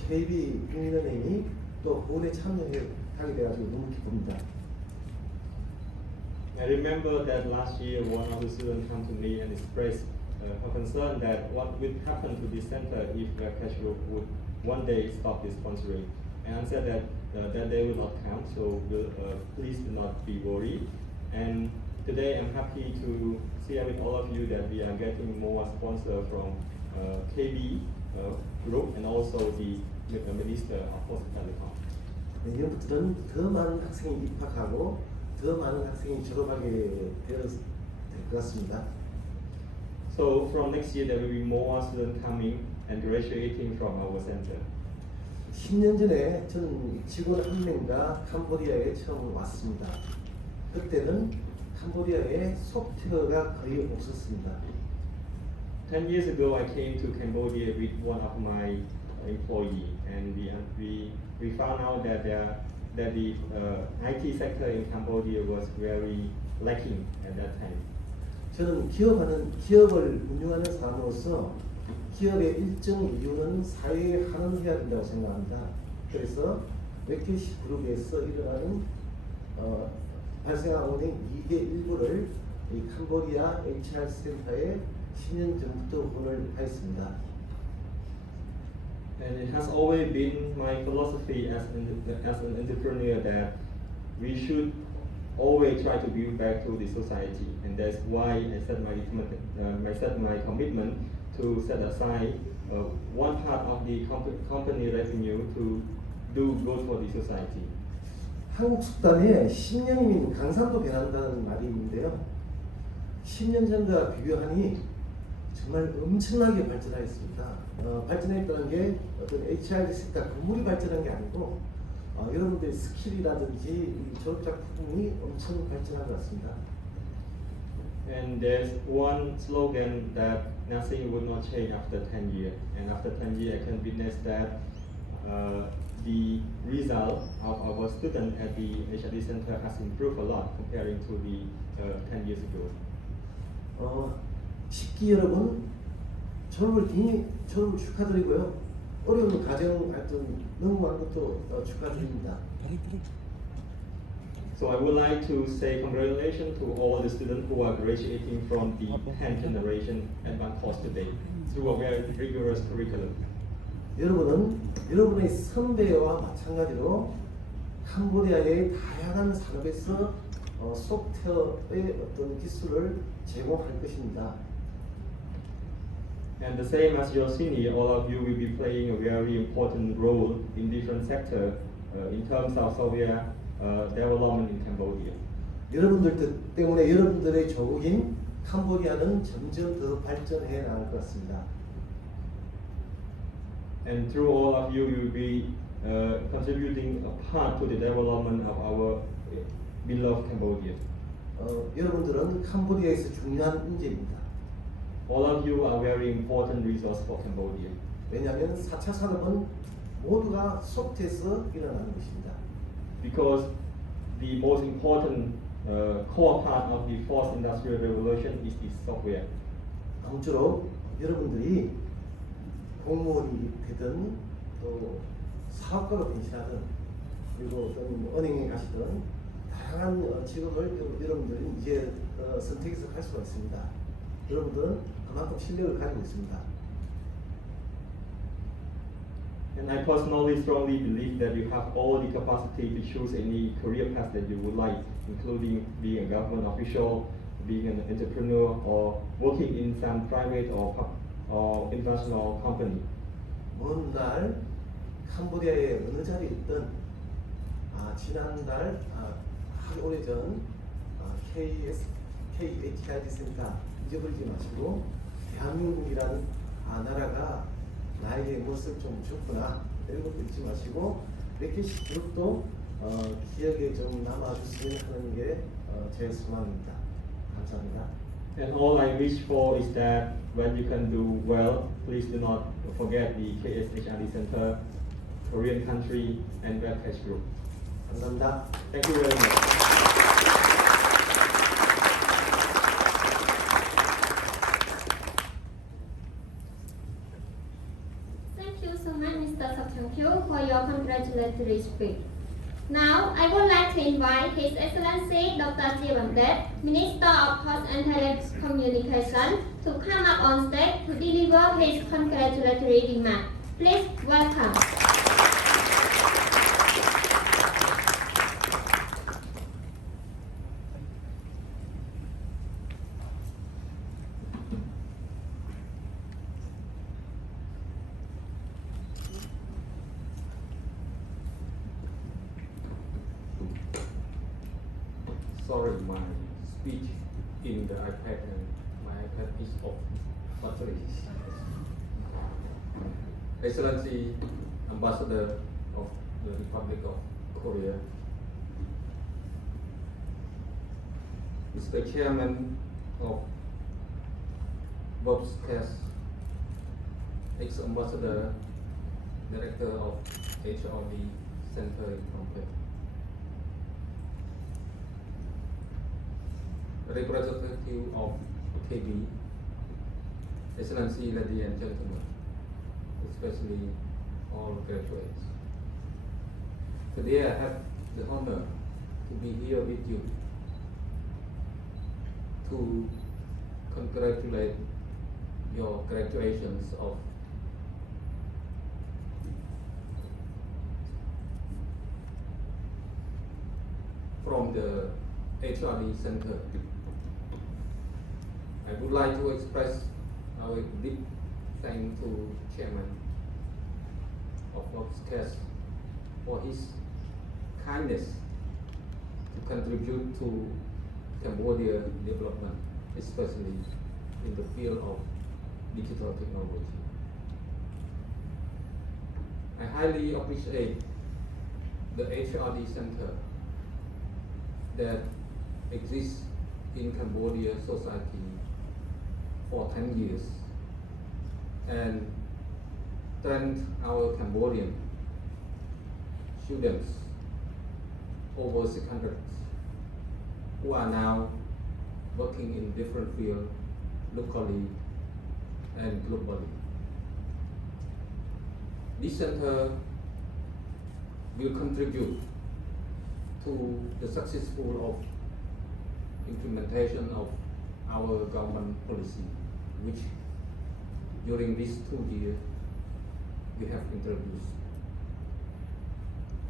KB 국민은행이 또 후원에 참여하게 돼가지고 너무 기쁩니다. I remember that last year one of the students came to me and expressed her concern that what would happen to this center if KSHRD would one day stop this sponsoring. And I said that that day will not come, so please do not be worried. And today I'm happy to share with all of you that we are getting more sponsors from KB Group and also the Minister of Post and Telecom. 내년부터는 더 많은 학생이 입학하고 더 많은 학생이 졸업하게 될 것 같습니다. So from next year there will be more students coming and graduating from our center. 10년 전에 저는 직원 한 명과 캄보디아에 처음 왔습니다. 그때는 캄보디아에 소프트웨어가 거의 없었습니다. 10 years ago, I came to Cambodia with one of my employees, and we found out that the IT sector in Cambodia was very lacking at that time. 저는 기업을 운영하는 사람으로서 기업의 일정 이유는 사회에 환원해야 된다고 생각합니다. 그래서 웨케시 그룹에서 일어나는 발생하고 있는 이익의 일부를 이 캄보디아 HR 센터에 10년 전부터 후원을 하였습니다. And it has always been my philosophy as an entrepreneur that we should always try to give back to the society, and that's why I set my commitment to set aside one part of the company revenue to do good for the society. 한국 속담에 10년이면 강산도 변한다는 말이 있는데요. 10년 전과 비교하니 정말 엄청나게 발전하였습니다. 발전했다는 게 어떤 HRD 센터 건물이 발전한 게 아니고 여러분들의 스킬이라든지 졸업 작품이 엄청 발전한 것 같습니다. And there's one slogan that nothing will not change after 10 years. And after 10 years, I can witness that the result of our students at the HRD Center has improved a lot comparing to the 10 years ago. 식기 여러분, 졸업을 축하드리고요. 어려운 과정 하여튼 너무 많은 것도 축하드립니다. So I would like to say congratulations to all the students who are graduating from the 10th generation advanced course today through a very rigorous curriculum. 여러분은 여러분의 선배와 마찬가지로 캄보디아의 다양한 산업에서 소프트웨어의 어떤 기술을 제공할 것입니다. And the same as your senior, all of you will be playing a very important role in different sectors in terms of software development in Cambodia. 여러분들 때문에 여러분들의 조국인 캄보디아는 점점 더 발전해 나갈 것 같습니다. And through all of you, you will be contributing a part to the development of our beloved Cambodia. 여러분들은 캄보디아에서 중요한 인재입니다. All of you are very important resource for Cambodia. 왜냐하면 4차 산업은 모두가 소프트에서 일어나는 것입니다. Because the most important core part of the fourth industrial revolution is the software. 아무쪼록 여러분들이 공무원이 되든 또 사업가로 변신하든 그리고 어떤 은행에 가시든 다양한 직업을 여러분들이 이제 선택해서 할 수가 있습니다. 여러분들은 그만큼 실력을 가지고 있습니다. And I personally strongly believe that you have all the capacity to choose any career path that you would like, including being a government official, being an entrepreneur, or working in some private or international company. 먼 날 캄보디아의 어느 자리에 있든 지난달 아주 오래전 KSHRD 센터 잊어버리지 마시고 대한민국이라는 나라가 나에게 무엇을 좀 줬구나 이런 것도 잊지 마시고 웨케시 그룹도 기억에 좀 남아줬으면 하는 게 제 소망입니다. 감사합니다. And all I wish for is that when you can do well, please do not forget the KSHRD Center, Korean Country, and Webcache Group. 감사합니다. Thank you very much. Thank you so much, Mr. Sapchangkyu, for your congratulatory speech. Now, I would like to invite His Excellency Dr. Jivandet, Minister of Post and Telecommunication, to come up on stage to deliver his congratulatory remarks. Please welcome. Sorry, my speech in the iPad and my iPad is off battery. Excellency, Ambassador of the Republic of Korea, Mr. Chairman of Bob's Cast, ex-ambassador, director of HRD Center in Phnom Penh, representative of KB, Excellency, ladies and gentlemen, especially all graduates. Today I have the honor to be here with you to congratulate your graduations of from the HRD Center. I would like to express our deep thanks to Chairman of Cast for his kindness to contribute to Cambodia development, especially in the field of digital technology. I highly appreciate the HRD Center that exists in Cambodia society for 10 years and trained our Cambodian students, over 600, who are now working in different fields locally and globally. This center will contribute to the successful implementation of our government policy, which during these 2 years we have introduced.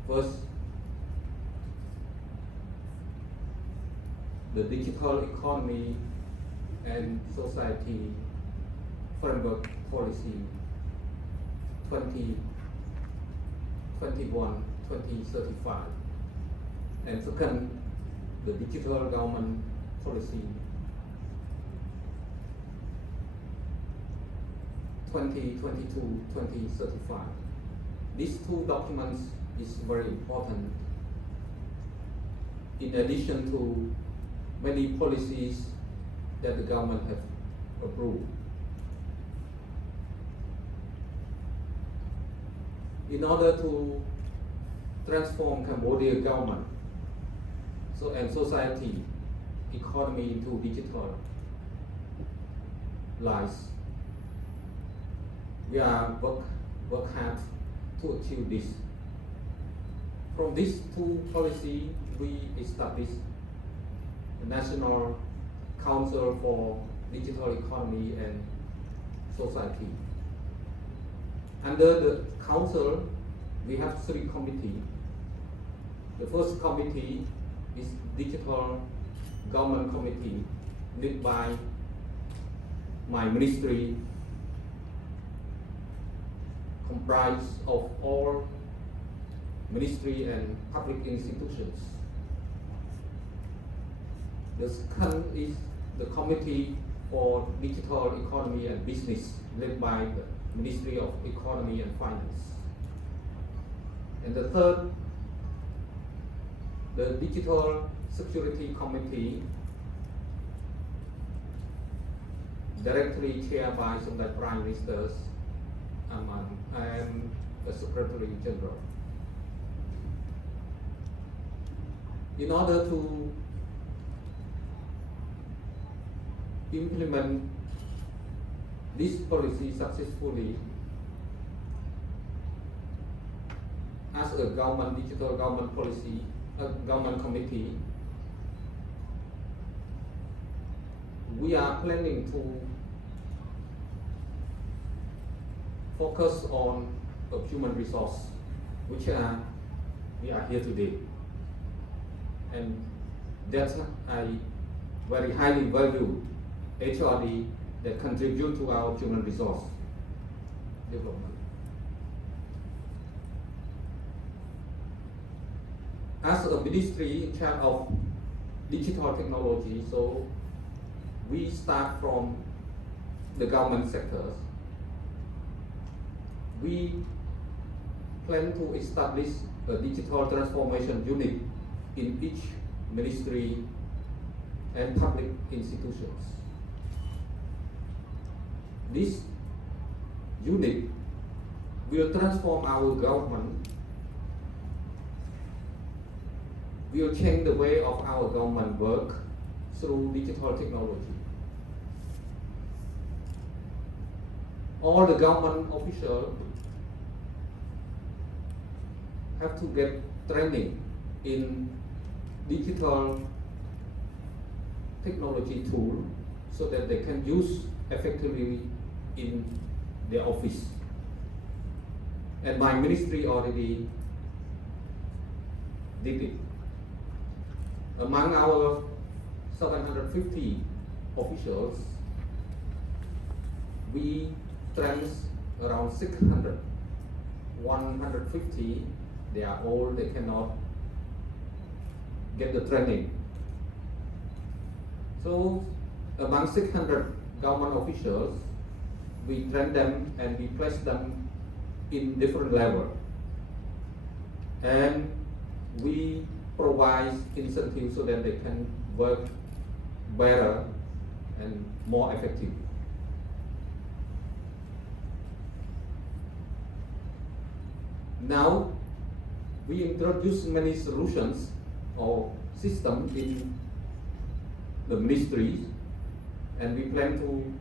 First, the digital economy and society framework policy 2021-2035, and second, the digital government policy 2022-2035. These two documents is very important in addition to many policies that the government have approved. In order to transform Cambodia government and society, economy into digital lives, we are work hard to achieve this. From these two policies, we established the National Council for Digital Economy and Society. Under the council, we have 3 committees. The first committee is Digital Government Committee, led by my ministry, comprised of all ministry and public institutions. The second is the Committee for Digital Economy and Business, led by the Ministry of Economy and Finance. And the third, the Digital Security Committee, directly chaired by some of the Prime Ministers and the Secretary General. In order to implement this policy successfully, as a digital government policy, government committee, we are planning to focus on the human resource, which we are here today. And that's I very highly value HRD that contribute to our human resource development. As a ministry in charge of digital technology, so we start from the government sectors. We plan to establish a digital transformation unit in each ministry and public institutions. This unit will transform our government, will change the way of our government work through digital technology. All the government officials have to get training in digital technology tool so that they can use effectively in their office. And my ministry already did it. Among our 750 officials, we trained around 600. 150, they are old, they cannot get the training. So among 600 government officials, we train them and we place them in different levels. And we provide incentives so that they can work better and more effective. Now, we introduce many solutions or systems in the ministries, and we plan to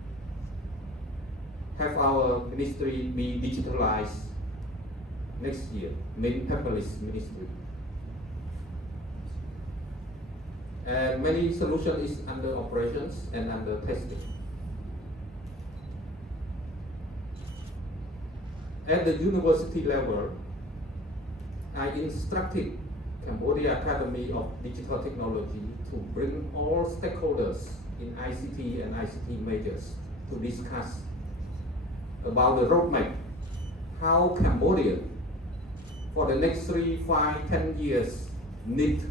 have our ministry be digitalized next year, paperless ministry. And many solutions is under operations and under testing. At the university level, I instructed Cambodia Academy of Digital Technology to bring all stakeholders in ICT and ICT majors to discuss about the roadmap, how Cambodia for the next 3, 5, 10 years need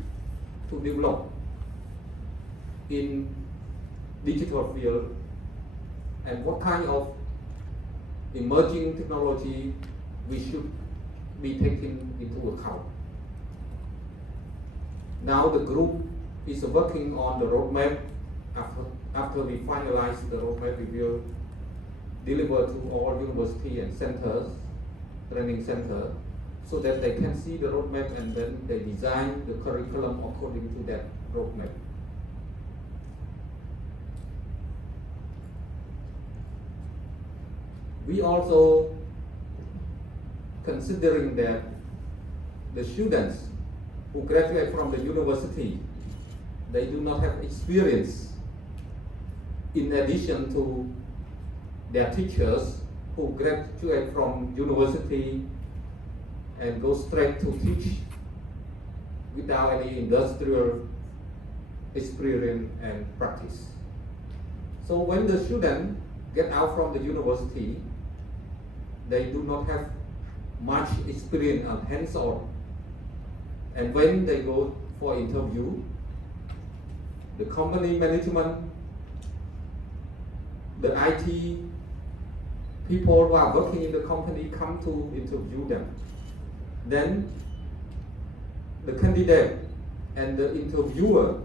to develop in digital field, and what kind of emerging technology we should be taken into account. Now the group is working on the roadmap. After we finalize the roadmap, we will deliver to all university and centers, training center, so that they can see the roadmap and then they design the curriculum according to that roadmap. We also considering that the students who graduate from the university, they do not have experience in addition to their teachers who graduate from university and go straight to teach without any industrial experience and practice. So when the student get out from the university, they do not have much experience on hands-on. And when they go for interview, the company management, the IT people who are working in the company come to interview them. Then the candidate and the interviewer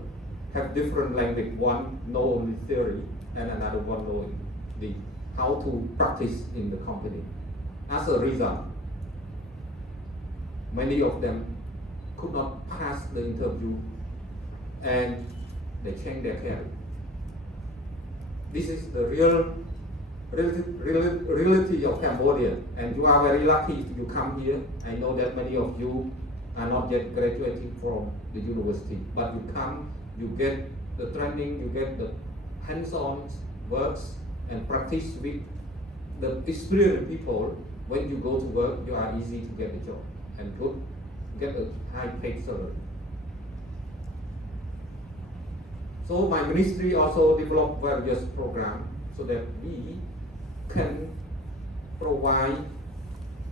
have different language. One know only theory and another one know how to practice in the company. As a result, many of them could not pass the interview and they change their career. This is the reality of Cambodia, and you are very lucky you come here. I know that many of you are not yet graduating from the university, but you come, you get the training, you get the hands-on works and practice with the experienced people. When you go to work, you are easy to get a job and get a high-paid salary. So my ministry also developed various programs so that we can provide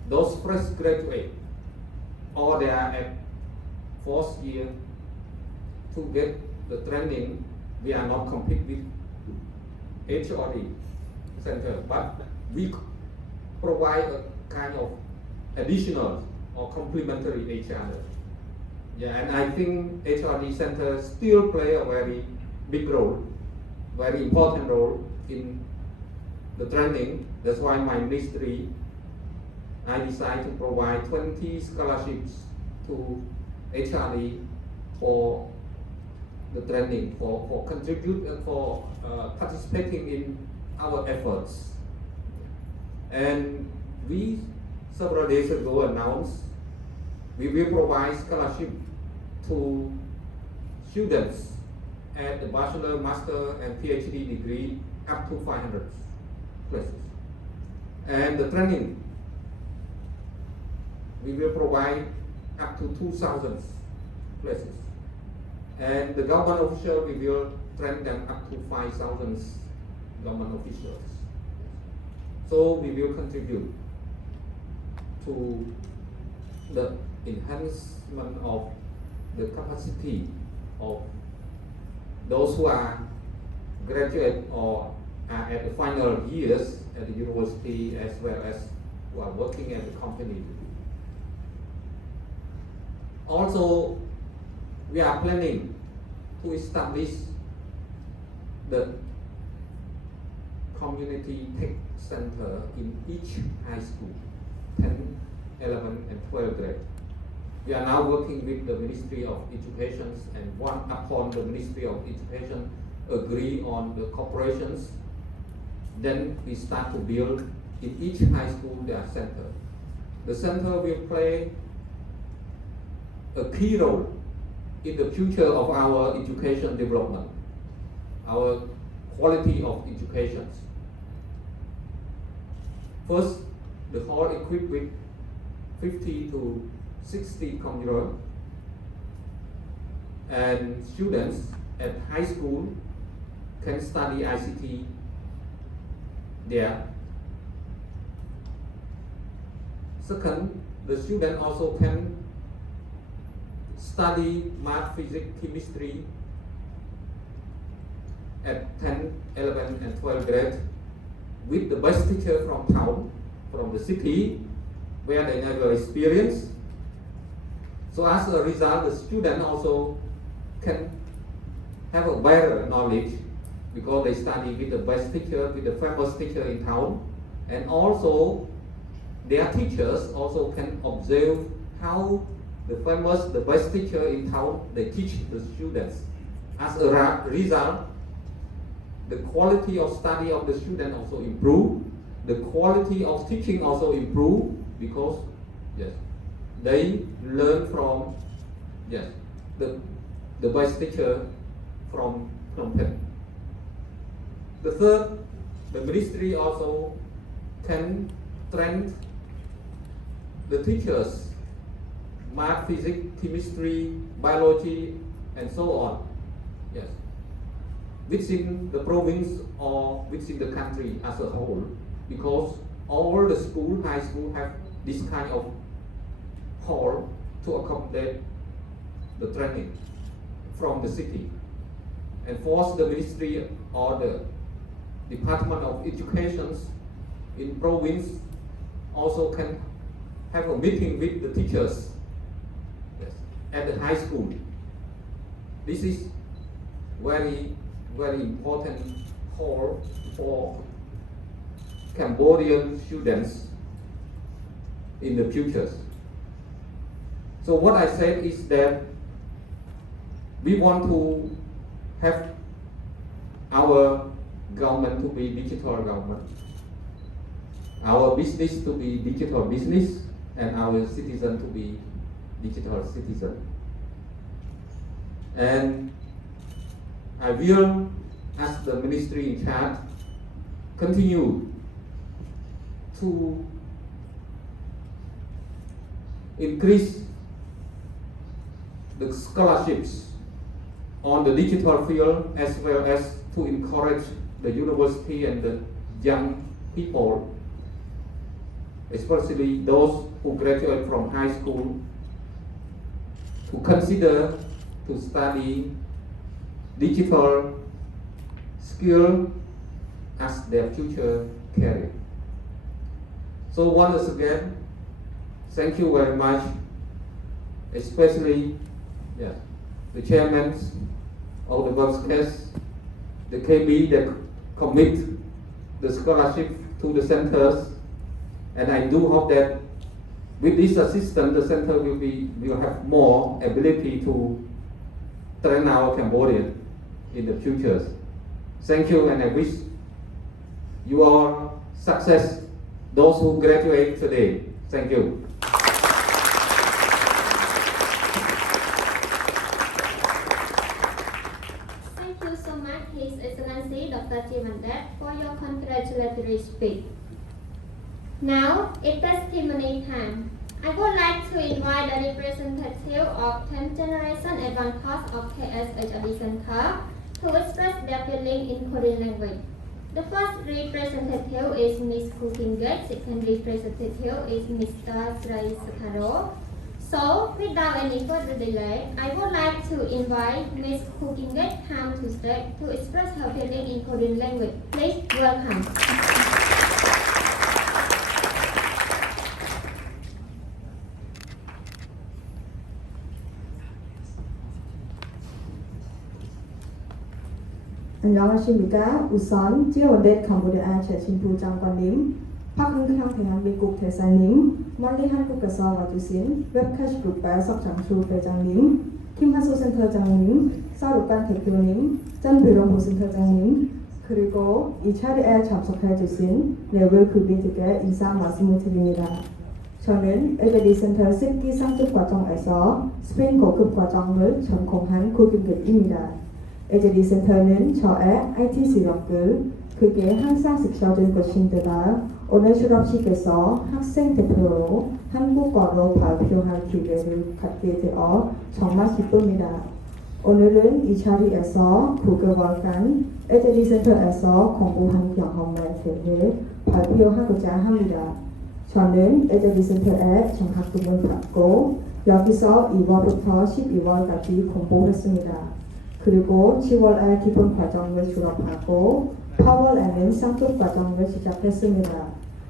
those fresh graduates or they are at 4th year to get the training. We are not compete with KSHRD center, but we provide a kind of additional or complementary each other. Yeah, and I think HRD Center still play a very big role, very important role in the training. That's why my ministry, I decided to provide 20 scholarships to HRD for the training, for participating in our efforts. And we several days ago announced we will provide scholarship to students at the bachelor, master, and PhD degree up to 500 places. And the training, we will provide up to 2,000 places. And the government official, we will train them up to 5,000 government officials. So we will contribute to the enhancement of the capacity of those who are graduate or are at the final years at the university, as well as who are working at the company. Also, we are planning to establish the community tech center in each high school, 10, 11, and 12 grade. We are now working with the Ministry of Education, and upon the Ministry of Education agree on the corporations, then we start to build in each high school their center. The center will play a key role in the future of our education development, our quality of education. First, the hall equipped with 50 to 60 computers, and students at high school can study ICT there. Second, the student also can study math, physics, chemistry at 10, 11, and 12 grade with the best teacher from town, from the city, where they never experience. So as a result, the student also can have a better knowledge because they study with the best teacher, with the famous teacher in town, and also their teachers also can observe how the best teacher in town, they teach the students. As a result, the quality of study of the student also improve, the quality of teaching also improve, because yes, they learn from the best teacher from Phnom. The third, the ministry also can train the teachers, math, physics, chemistry, biology, and so on. Yes, within the province or within the country as a whole, because all the school, high school, have this kind of hall to accommodate the training from the city, and force the ministry or the Department of Education in province also can have a meeting with the teachers at the high school. This is very, very important hall for Cambodian students in the future. So what I said is that we want to have our government to be digital government, our business to be digital business, and our citizen to be digital citizen. And I will, as the ministry in charge, continue to increase the scholarships on the digital field, as well as to encourage the university and the young people, especially those who graduate from high school, to consider to study digital skill as their future career. So once again, Thank you very much, especially the chairmen of the workspace, the KB that commit the scholarship to the centers, and I do hope that with this assistance, the center will have more ability to train our Cambodian in the future. Thank you, and I wish you all success, those who graduate today. Thank you. Thank you so much, His Excellency Dr. Chimandet, for your congratulatory speech. Now, it's testimony time. I would like to invite the representative of 10th Generation Advanced Course of KSHRD Center to express their feeling in Korean language. The first representative is Ms. Kukingget, second representative is Mr. Srai Sakaro. So, without any further delay, I would like to invite Ms. Kukingget come to stage to express her feeling in Korean language. Please welcome. 안녕하십니까. 우선 지원대 캄보디아 최신부 장관님, 박흥향 대한민국 대사님, 멀리 한국에서 와주신 웹캐시북발 석장수 회장님, 김하수 센터장님, 사루간 대표님, 전비롱호 센터장님, 그리고 이 자리에 참석해주신 내외 급인들께 인사 말씀을 드립니다. 저는 에베디 센터 10기 상급 과정에서 스페인 고급 과정을 전공한 국인급입니다. 에베디 센터는 저의 IT 실력들, 그게 항상 스쳐진 것인데다 오늘 졸업식에서 학생 대표로 한국어로 발표할 기회를 갖게 되어 정말 기쁩니다. 오늘은 이 자리에서 9개월간 에베디 센터에서 공부한 경험에 대해 발표하고자 합니다. 저는 에베디 센터에 장학금을 받고 여기서 2월부터 12월까지 공부했습니다. 그리고 10월에 기본 과정을 졸업하고 8월에는 상급 과정을 시작했습니다.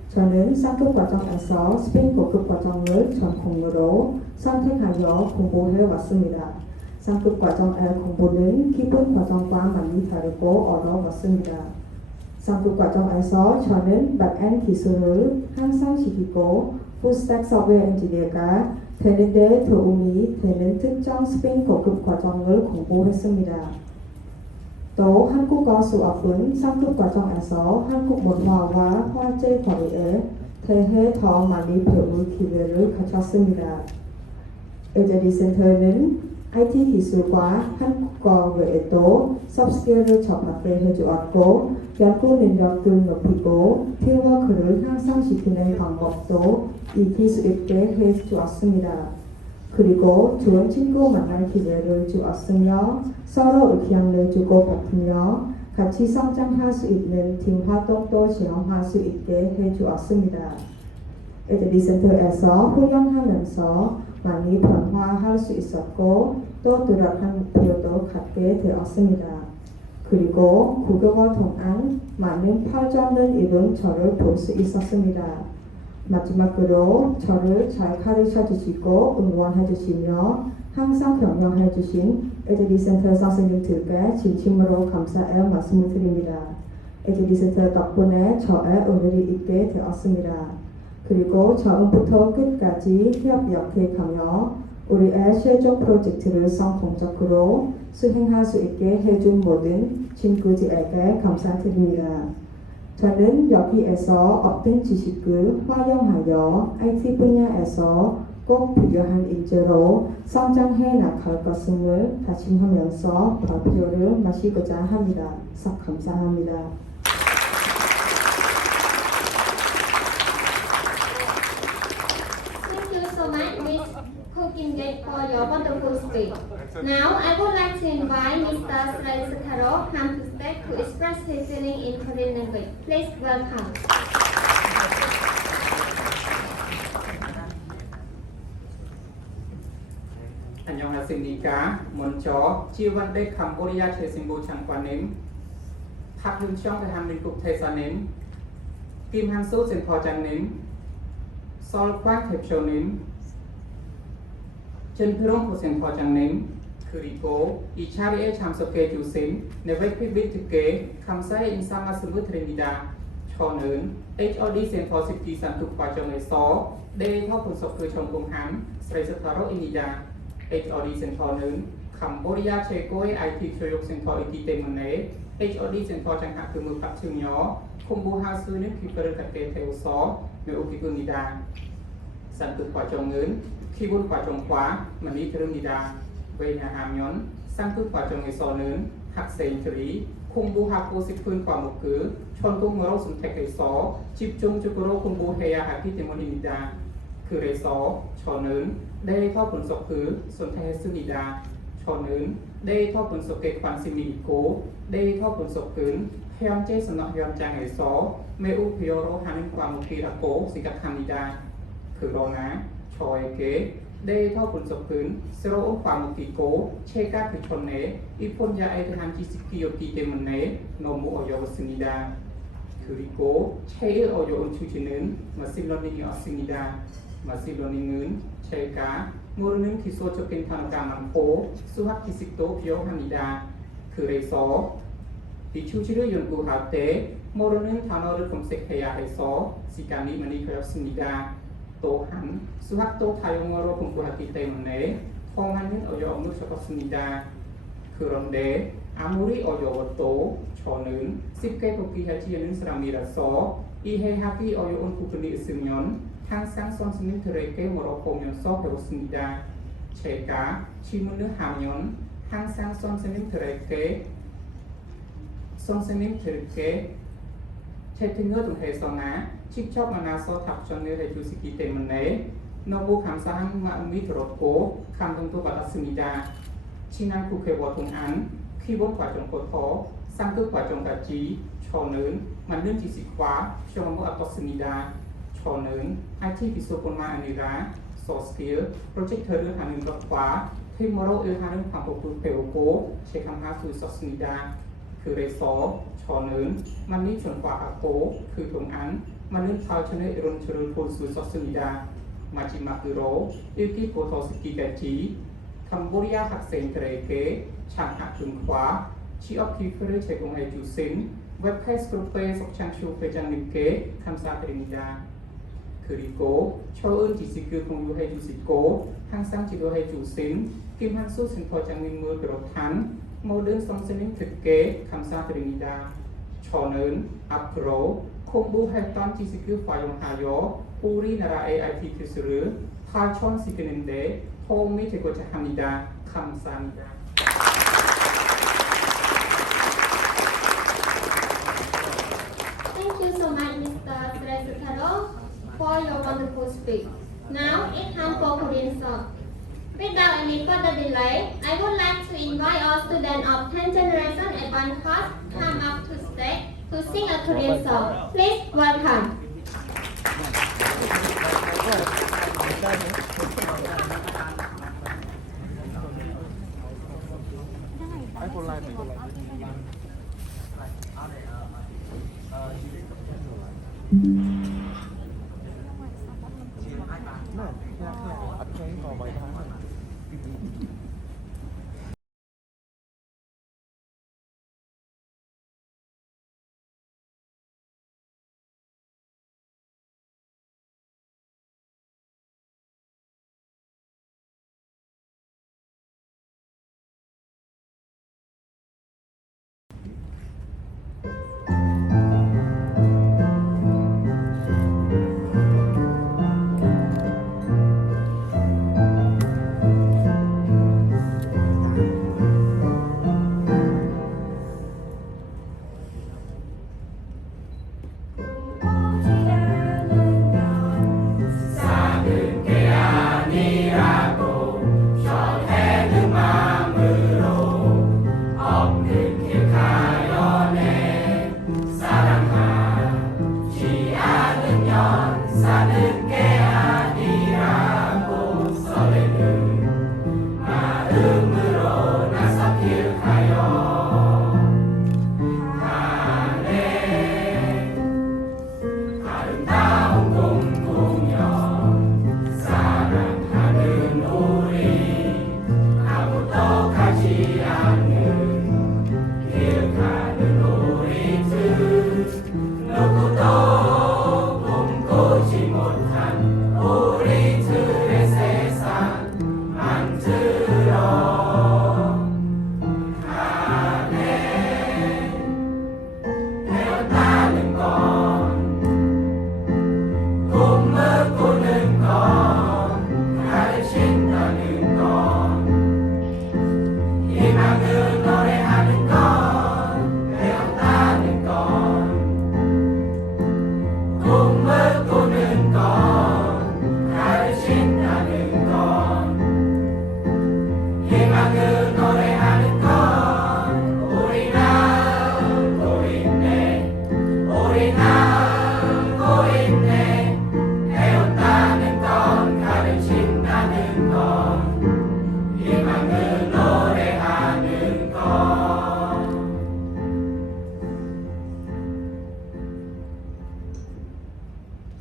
저는 상급 과정에서 스페인 고급 과정을 전공으로 선택하여 공부해 왔습니다. 상급 과정의 공부는 기본 과정과 많이 다르고 어려웠습니다. 상급 과정에서 저는 백엔드 기술을 향상시키고 풀스택 소프트웨어 엔지니어가 되는데 도움이 되는 특정 스페인 고급 과정을 공부했습니다. 또 한국어 수업은 상급 과정에서 한국 문화와 화제 거리에 대해 더 많이 배울 기회를 가졌습니다. 에베디 센터는 IT 기술과 한국어 외에도 소프트웨어를 접하게 해주었고 연구 능력을 높이고 팀워크를 향상시키는 방법도 익힐 수 있게 해주었습니다. 그리고 좋은 친구 만날 기회를 주었으며 서로 의견을 주고받으며 같이 성장할 수 있는 팀 활동도 체험할 수 있게 해주었습니다. 에베디 센터에서 훈련하면서 많이 변화할 수 있었고 또 뚜렷한 목표도 갖게 되었습니다. 그리고 9개월 동안 많은 발전을 이룬 저를 볼 수 있었습니다. 마지막으로 저를 잘 가르쳐 주시고 응원해 주시며 항상 격려해 주신 에베디 센터 선생님들께 진심으로 감사의 말씀을 드립니다. 에베디 센터 덕분에 저의 오늘이 있게 되었습니다. 그리고 처음부터 끝까지 협력해 가며 우리의 최종 프로젝트를 성공적으로 수행할 수 있게 해준 모든 친구들에게 감사드립니다. 저는 여기에서 얻은 지식을 활용하여 IT 분야에서 꼭 필요한 인재로 성장해 나갈 것임을 다짐하면서 발표를 마치고자 합니다. 석 감사합니다. Thank you so much, Ms. Kukingget, for your wonderful speech. Now, I would like to invite Mr. Srai Sakaro come to stage to express his feeling in Korean language. Please welcome. 안녕하십니까. 먼저 지원대 캄보디아 최신부 장관님, 박흥청 대한민국 대사님, 김한수 센터장님, Sol Quang Kepchonim, Chen Pirong Posen Pojanim, Kuriko, Ichari Chamsoke Jusin, Nevek Bitike, Kamsai in Sama Sumutrinida, Chonen, HOD Sen Positi Santuk Pajong Saw, Day Hopus of Kuchong Kumham, Stresataro Inida, HOD Sen Tonen, Cambodia Chekoi, IT Choyok Sen Toiti Temone, HOD Sen Pojang Hakumu Patunyo, Kumbu Hasunin, Kiper Kate Saw, Meukikunida, Santuk Pajong, Kibun Pajong Kwa, Manitrunida, Vena Hamion, Santuk Pajong Sonen, Hak Century, Kumbu Haku Sipun Kwamuku, Chontung Morosum Teke Saw, Chip Chung Chukuro Kumbu Hea Haki Timonida, Kure Saw, Chonen, Day Topun Soku, Sunte Sunida, Chonen, Day Topun Soke Kwansimico, Day Topun Sokun, Hyam Jason not Hyam Jang Saw, Meu Pioro Hanin Kwamuki Rako, Sikakanida, Kurona, Choi Ke, Day Topun Sokun, Sero Kwamuki, Cheka Pichone, Iponya Aithan Jisiki of Demone, no more Oyo Sinida, Kuriko, Che Oyo Chuchinin, Masiloni or Sinida, Masiloningun, Cheka, Murunun Kiso Chokin Tanagaman Po, Suhak Kisito, Yohanida, Kureso, Pichuchiru Yungu Hate, Murunun Tanor from Sekaya Saw, Sikani Manika Sinida, Tohan, Suhakto Tayomoro Kumpuhati Temone, Honganin Oyo Musakosnida, Kuronde, Amuri Oyo To, Chonun, Sipke Poki Hachian Ramira Saw, Ihe Happy Oyo Unkupuni Simion, Hang Sang Son Sinin Tereke Morokomion Saw Rosnida, Cheka, Chimunu Hamion, Hang Sang Son Sinin Tereke, Son Sinin Tereke, Chettinger to Hesona, Chip Chop Manaso Tapchon Redusiki Temone, Nobu Kamsang Mitroko, Kantung to Batasmida, Chinan Kuke Watung An, Kibon Pajong Koto, Santu Pajong Gaji, Chonun, Manun Jisikwa, Shomo Atosmida, Chonun, IT Pisopoma Anira, So Skill, Project Her Hanin Rokwa, Timoro Ilhanun Pampoku Peoko, Shekam Hasu Sosmida, Kureso, Chonun, Mani Chunwa Ako, Kutung An, Manun Palchane Irun Churu Pulsu Sosmida, Majimakuro, Ilki Potosiki Gaji, Cambodia Haksen Tereke, Chang Hakun Kwa, Chi of Kifuru Chekung Ejusin, Webcast Group Place of Changshu Fejan Nike, Kamsa Trinida, Kuriko, Choun Jisiku Kung Yu Hejusiko, Hang Sang Chido Hejusin, Kim Han Su Sin Pojang Nimu Grotan, Modern Song Senin Tike, Kamsa Trinida, Chonen, Apro, Kumbu Haitan Jisiku Fayong Hayo, Uri Nara AIT Kisuru, Parchon Sikininde, Home Meteko Chahamida, Kamsanida. Thank you so much, Mr. Tresutaro, for your wonderful speech. Now it's time for Korean song. Without any further delay, I would like to invite all students of 10th generation advanced class come up to stage to sing a Korean song. Please welcome.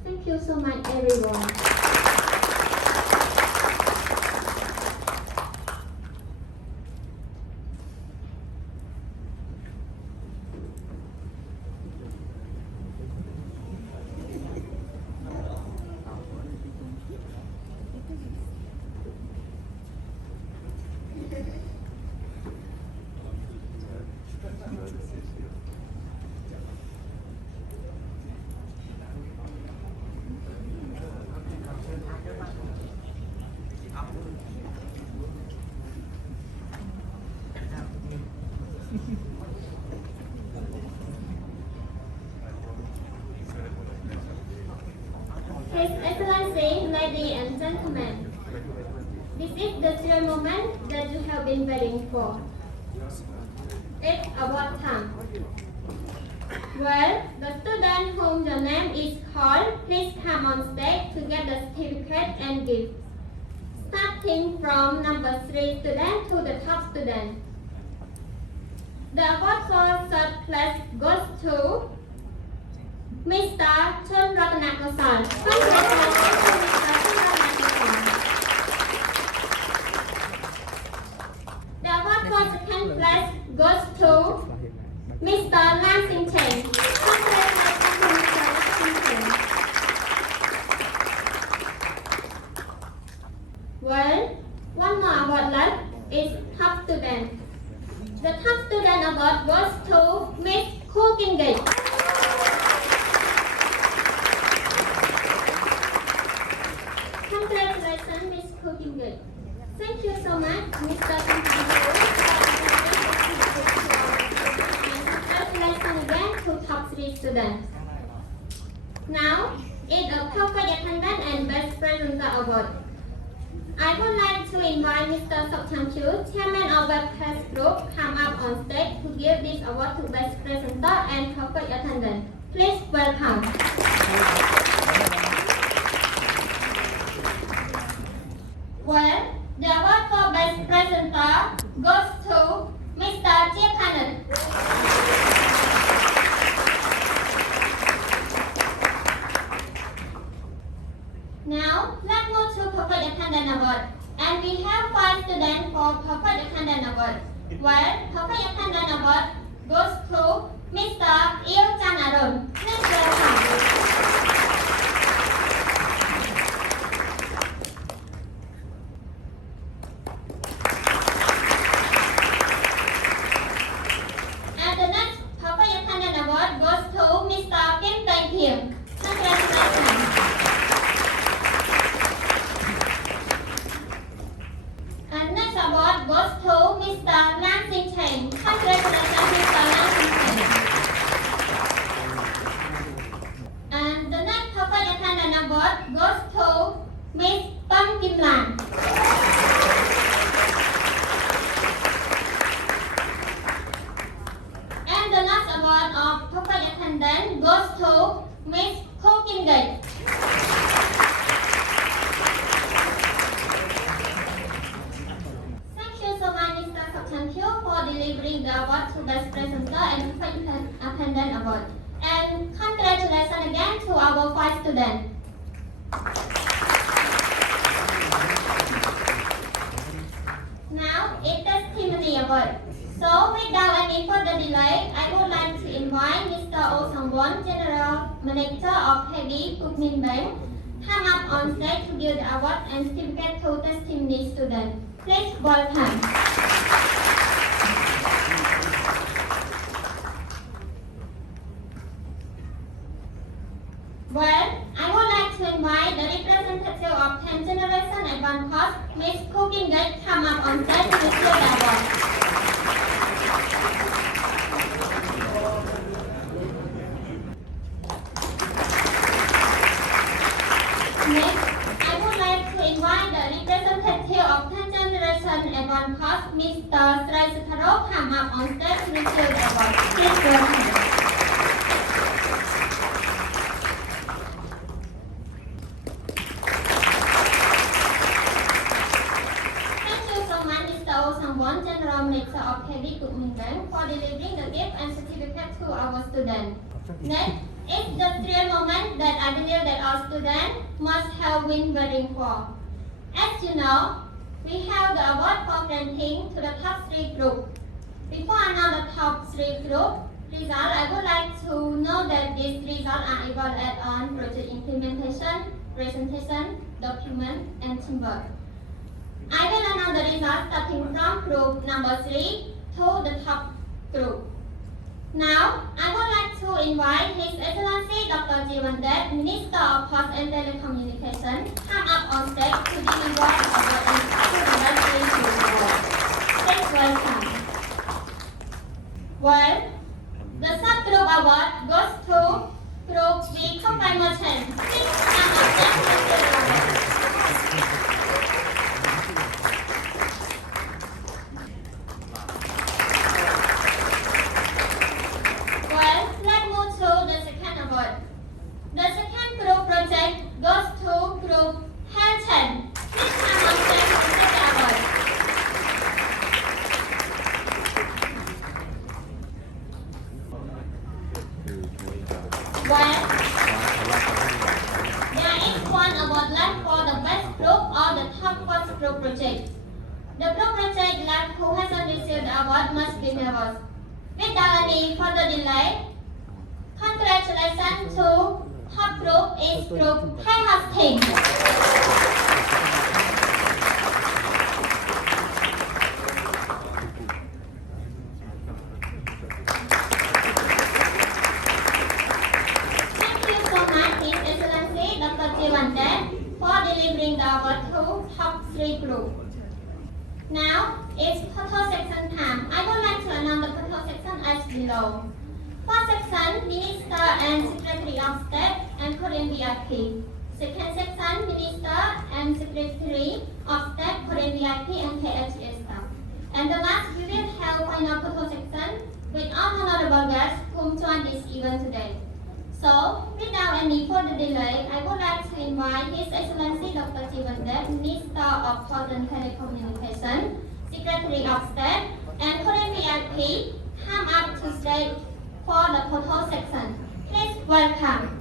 Thank you so much, everyone. His Excellency, ladies and gentlemen, this is the real moment that you have been waiting for. It's about time. Well, the student whom your name is called, please come on stage to get the certificate and gift. Starting from number 3 student to the top student. The award for third place goes to Mr. Chun Ratanakosal. Congratulations to Mr. Chun Ratanakosal. The award for second place goes to Mr. Lam Sing Chen. Congratulations to Mr. Lam Sing Chen. Well, one more award left is top student. The top student award goes to Miss Cooking Gate. Congratulations, Miss Cooking Gate. Thank you so much, Mr. Congratulations again to top 3 students. Now, it's a perfect attendance and best presenter award. I would like to invite Mr. Sok Chang Chu, Chairman of Webcast Group, come up on stage to give this award to Best Presenter and Perfect Attendant. Please welcome. Well, the award for Best Presenter goes to Mr. Chiep Hanan. Now, let's move to Perfect Attendant Award. And we have 5 students for Perfect Attendant Award. Well, Perfect Attendant Award goes to Mr. Il Chan Arun. Please welcome. And the next Perfect Attendant Award goes to Mr. Kim Tae Kim. Congratulations. And next award goes to Mr. Lam Sing Chen. Congratulations, Mr. Lam Sing Chen. And the next Perfect Attendant Award goes to Miss Pam Kim Lan. And the next award of Perfect Attendant goes to Miss Cooking Gate. Thank you so much, Mr. Sok Chang Chu, for delivering the award to Best Presenter and Perfect Attendant Award. And congratulations again to our 5 students. Now, it's Testimony Award. So, without any further delay, I would like to invite Mr. Oh Sang-won, General Manager of Heavy Equipment Bank, come up on stage to give the award and certificate to testimony students. Please welcome. Well, I would like to invite the representative of 10th Generation Advanced Course, Miss Cooking Gate, come up on stage to receive the award. Next, I would like to invite the representative of 10th Generation Advanced Course, Mr. Sray Sutharo, come up on stage to receive the award. Please welcome. students. Next is the thrill moment that I believe that our students must have been waiting for. As you know, we have the award for granting to the top 3 group. Before I know the top 3 group results, I would like to know that these results are evaluated on project implementation, presentation, document, and teamwork. I will announce the results starting from group number 3 to the top group. Now, I would like to invite His Excellency Dr. Jiwandet, Minister of Post and Telecommunication, come up on stage to deliver award and to the rest award. Please welcome. Well, the subgroup award goes to Group B Combined Merchant. Please come up and receive the award. Well, let's move to the second award. The second group project goes to Group Hansen. Please come on stage to receive the award. Well, there is one award left for the best group or the top first group project. The group project left who hasn't received the award must be nervous. Without any further delay, congratulations to top group is Group Hastings. Thank you so much, His Excellency Dr. Jiwandet, for delivering the award to top 3 group. Now, it's photo section time. I would like to announce the photo section as below. First section, Minister and Secretary of State and Korean VIP. Second section, Minister and Secretary of State, Korean VIP and KSHRD staff. And the last, we will have final photo section with all honorable guests whom joined this event today. So, without any further delay, I would like to invite His Excellency Dr. Jiwandet, Minister of Post and Telecommunication, Secretary of State, and Korean VIP, come up to stage for the photo section. Please welcome.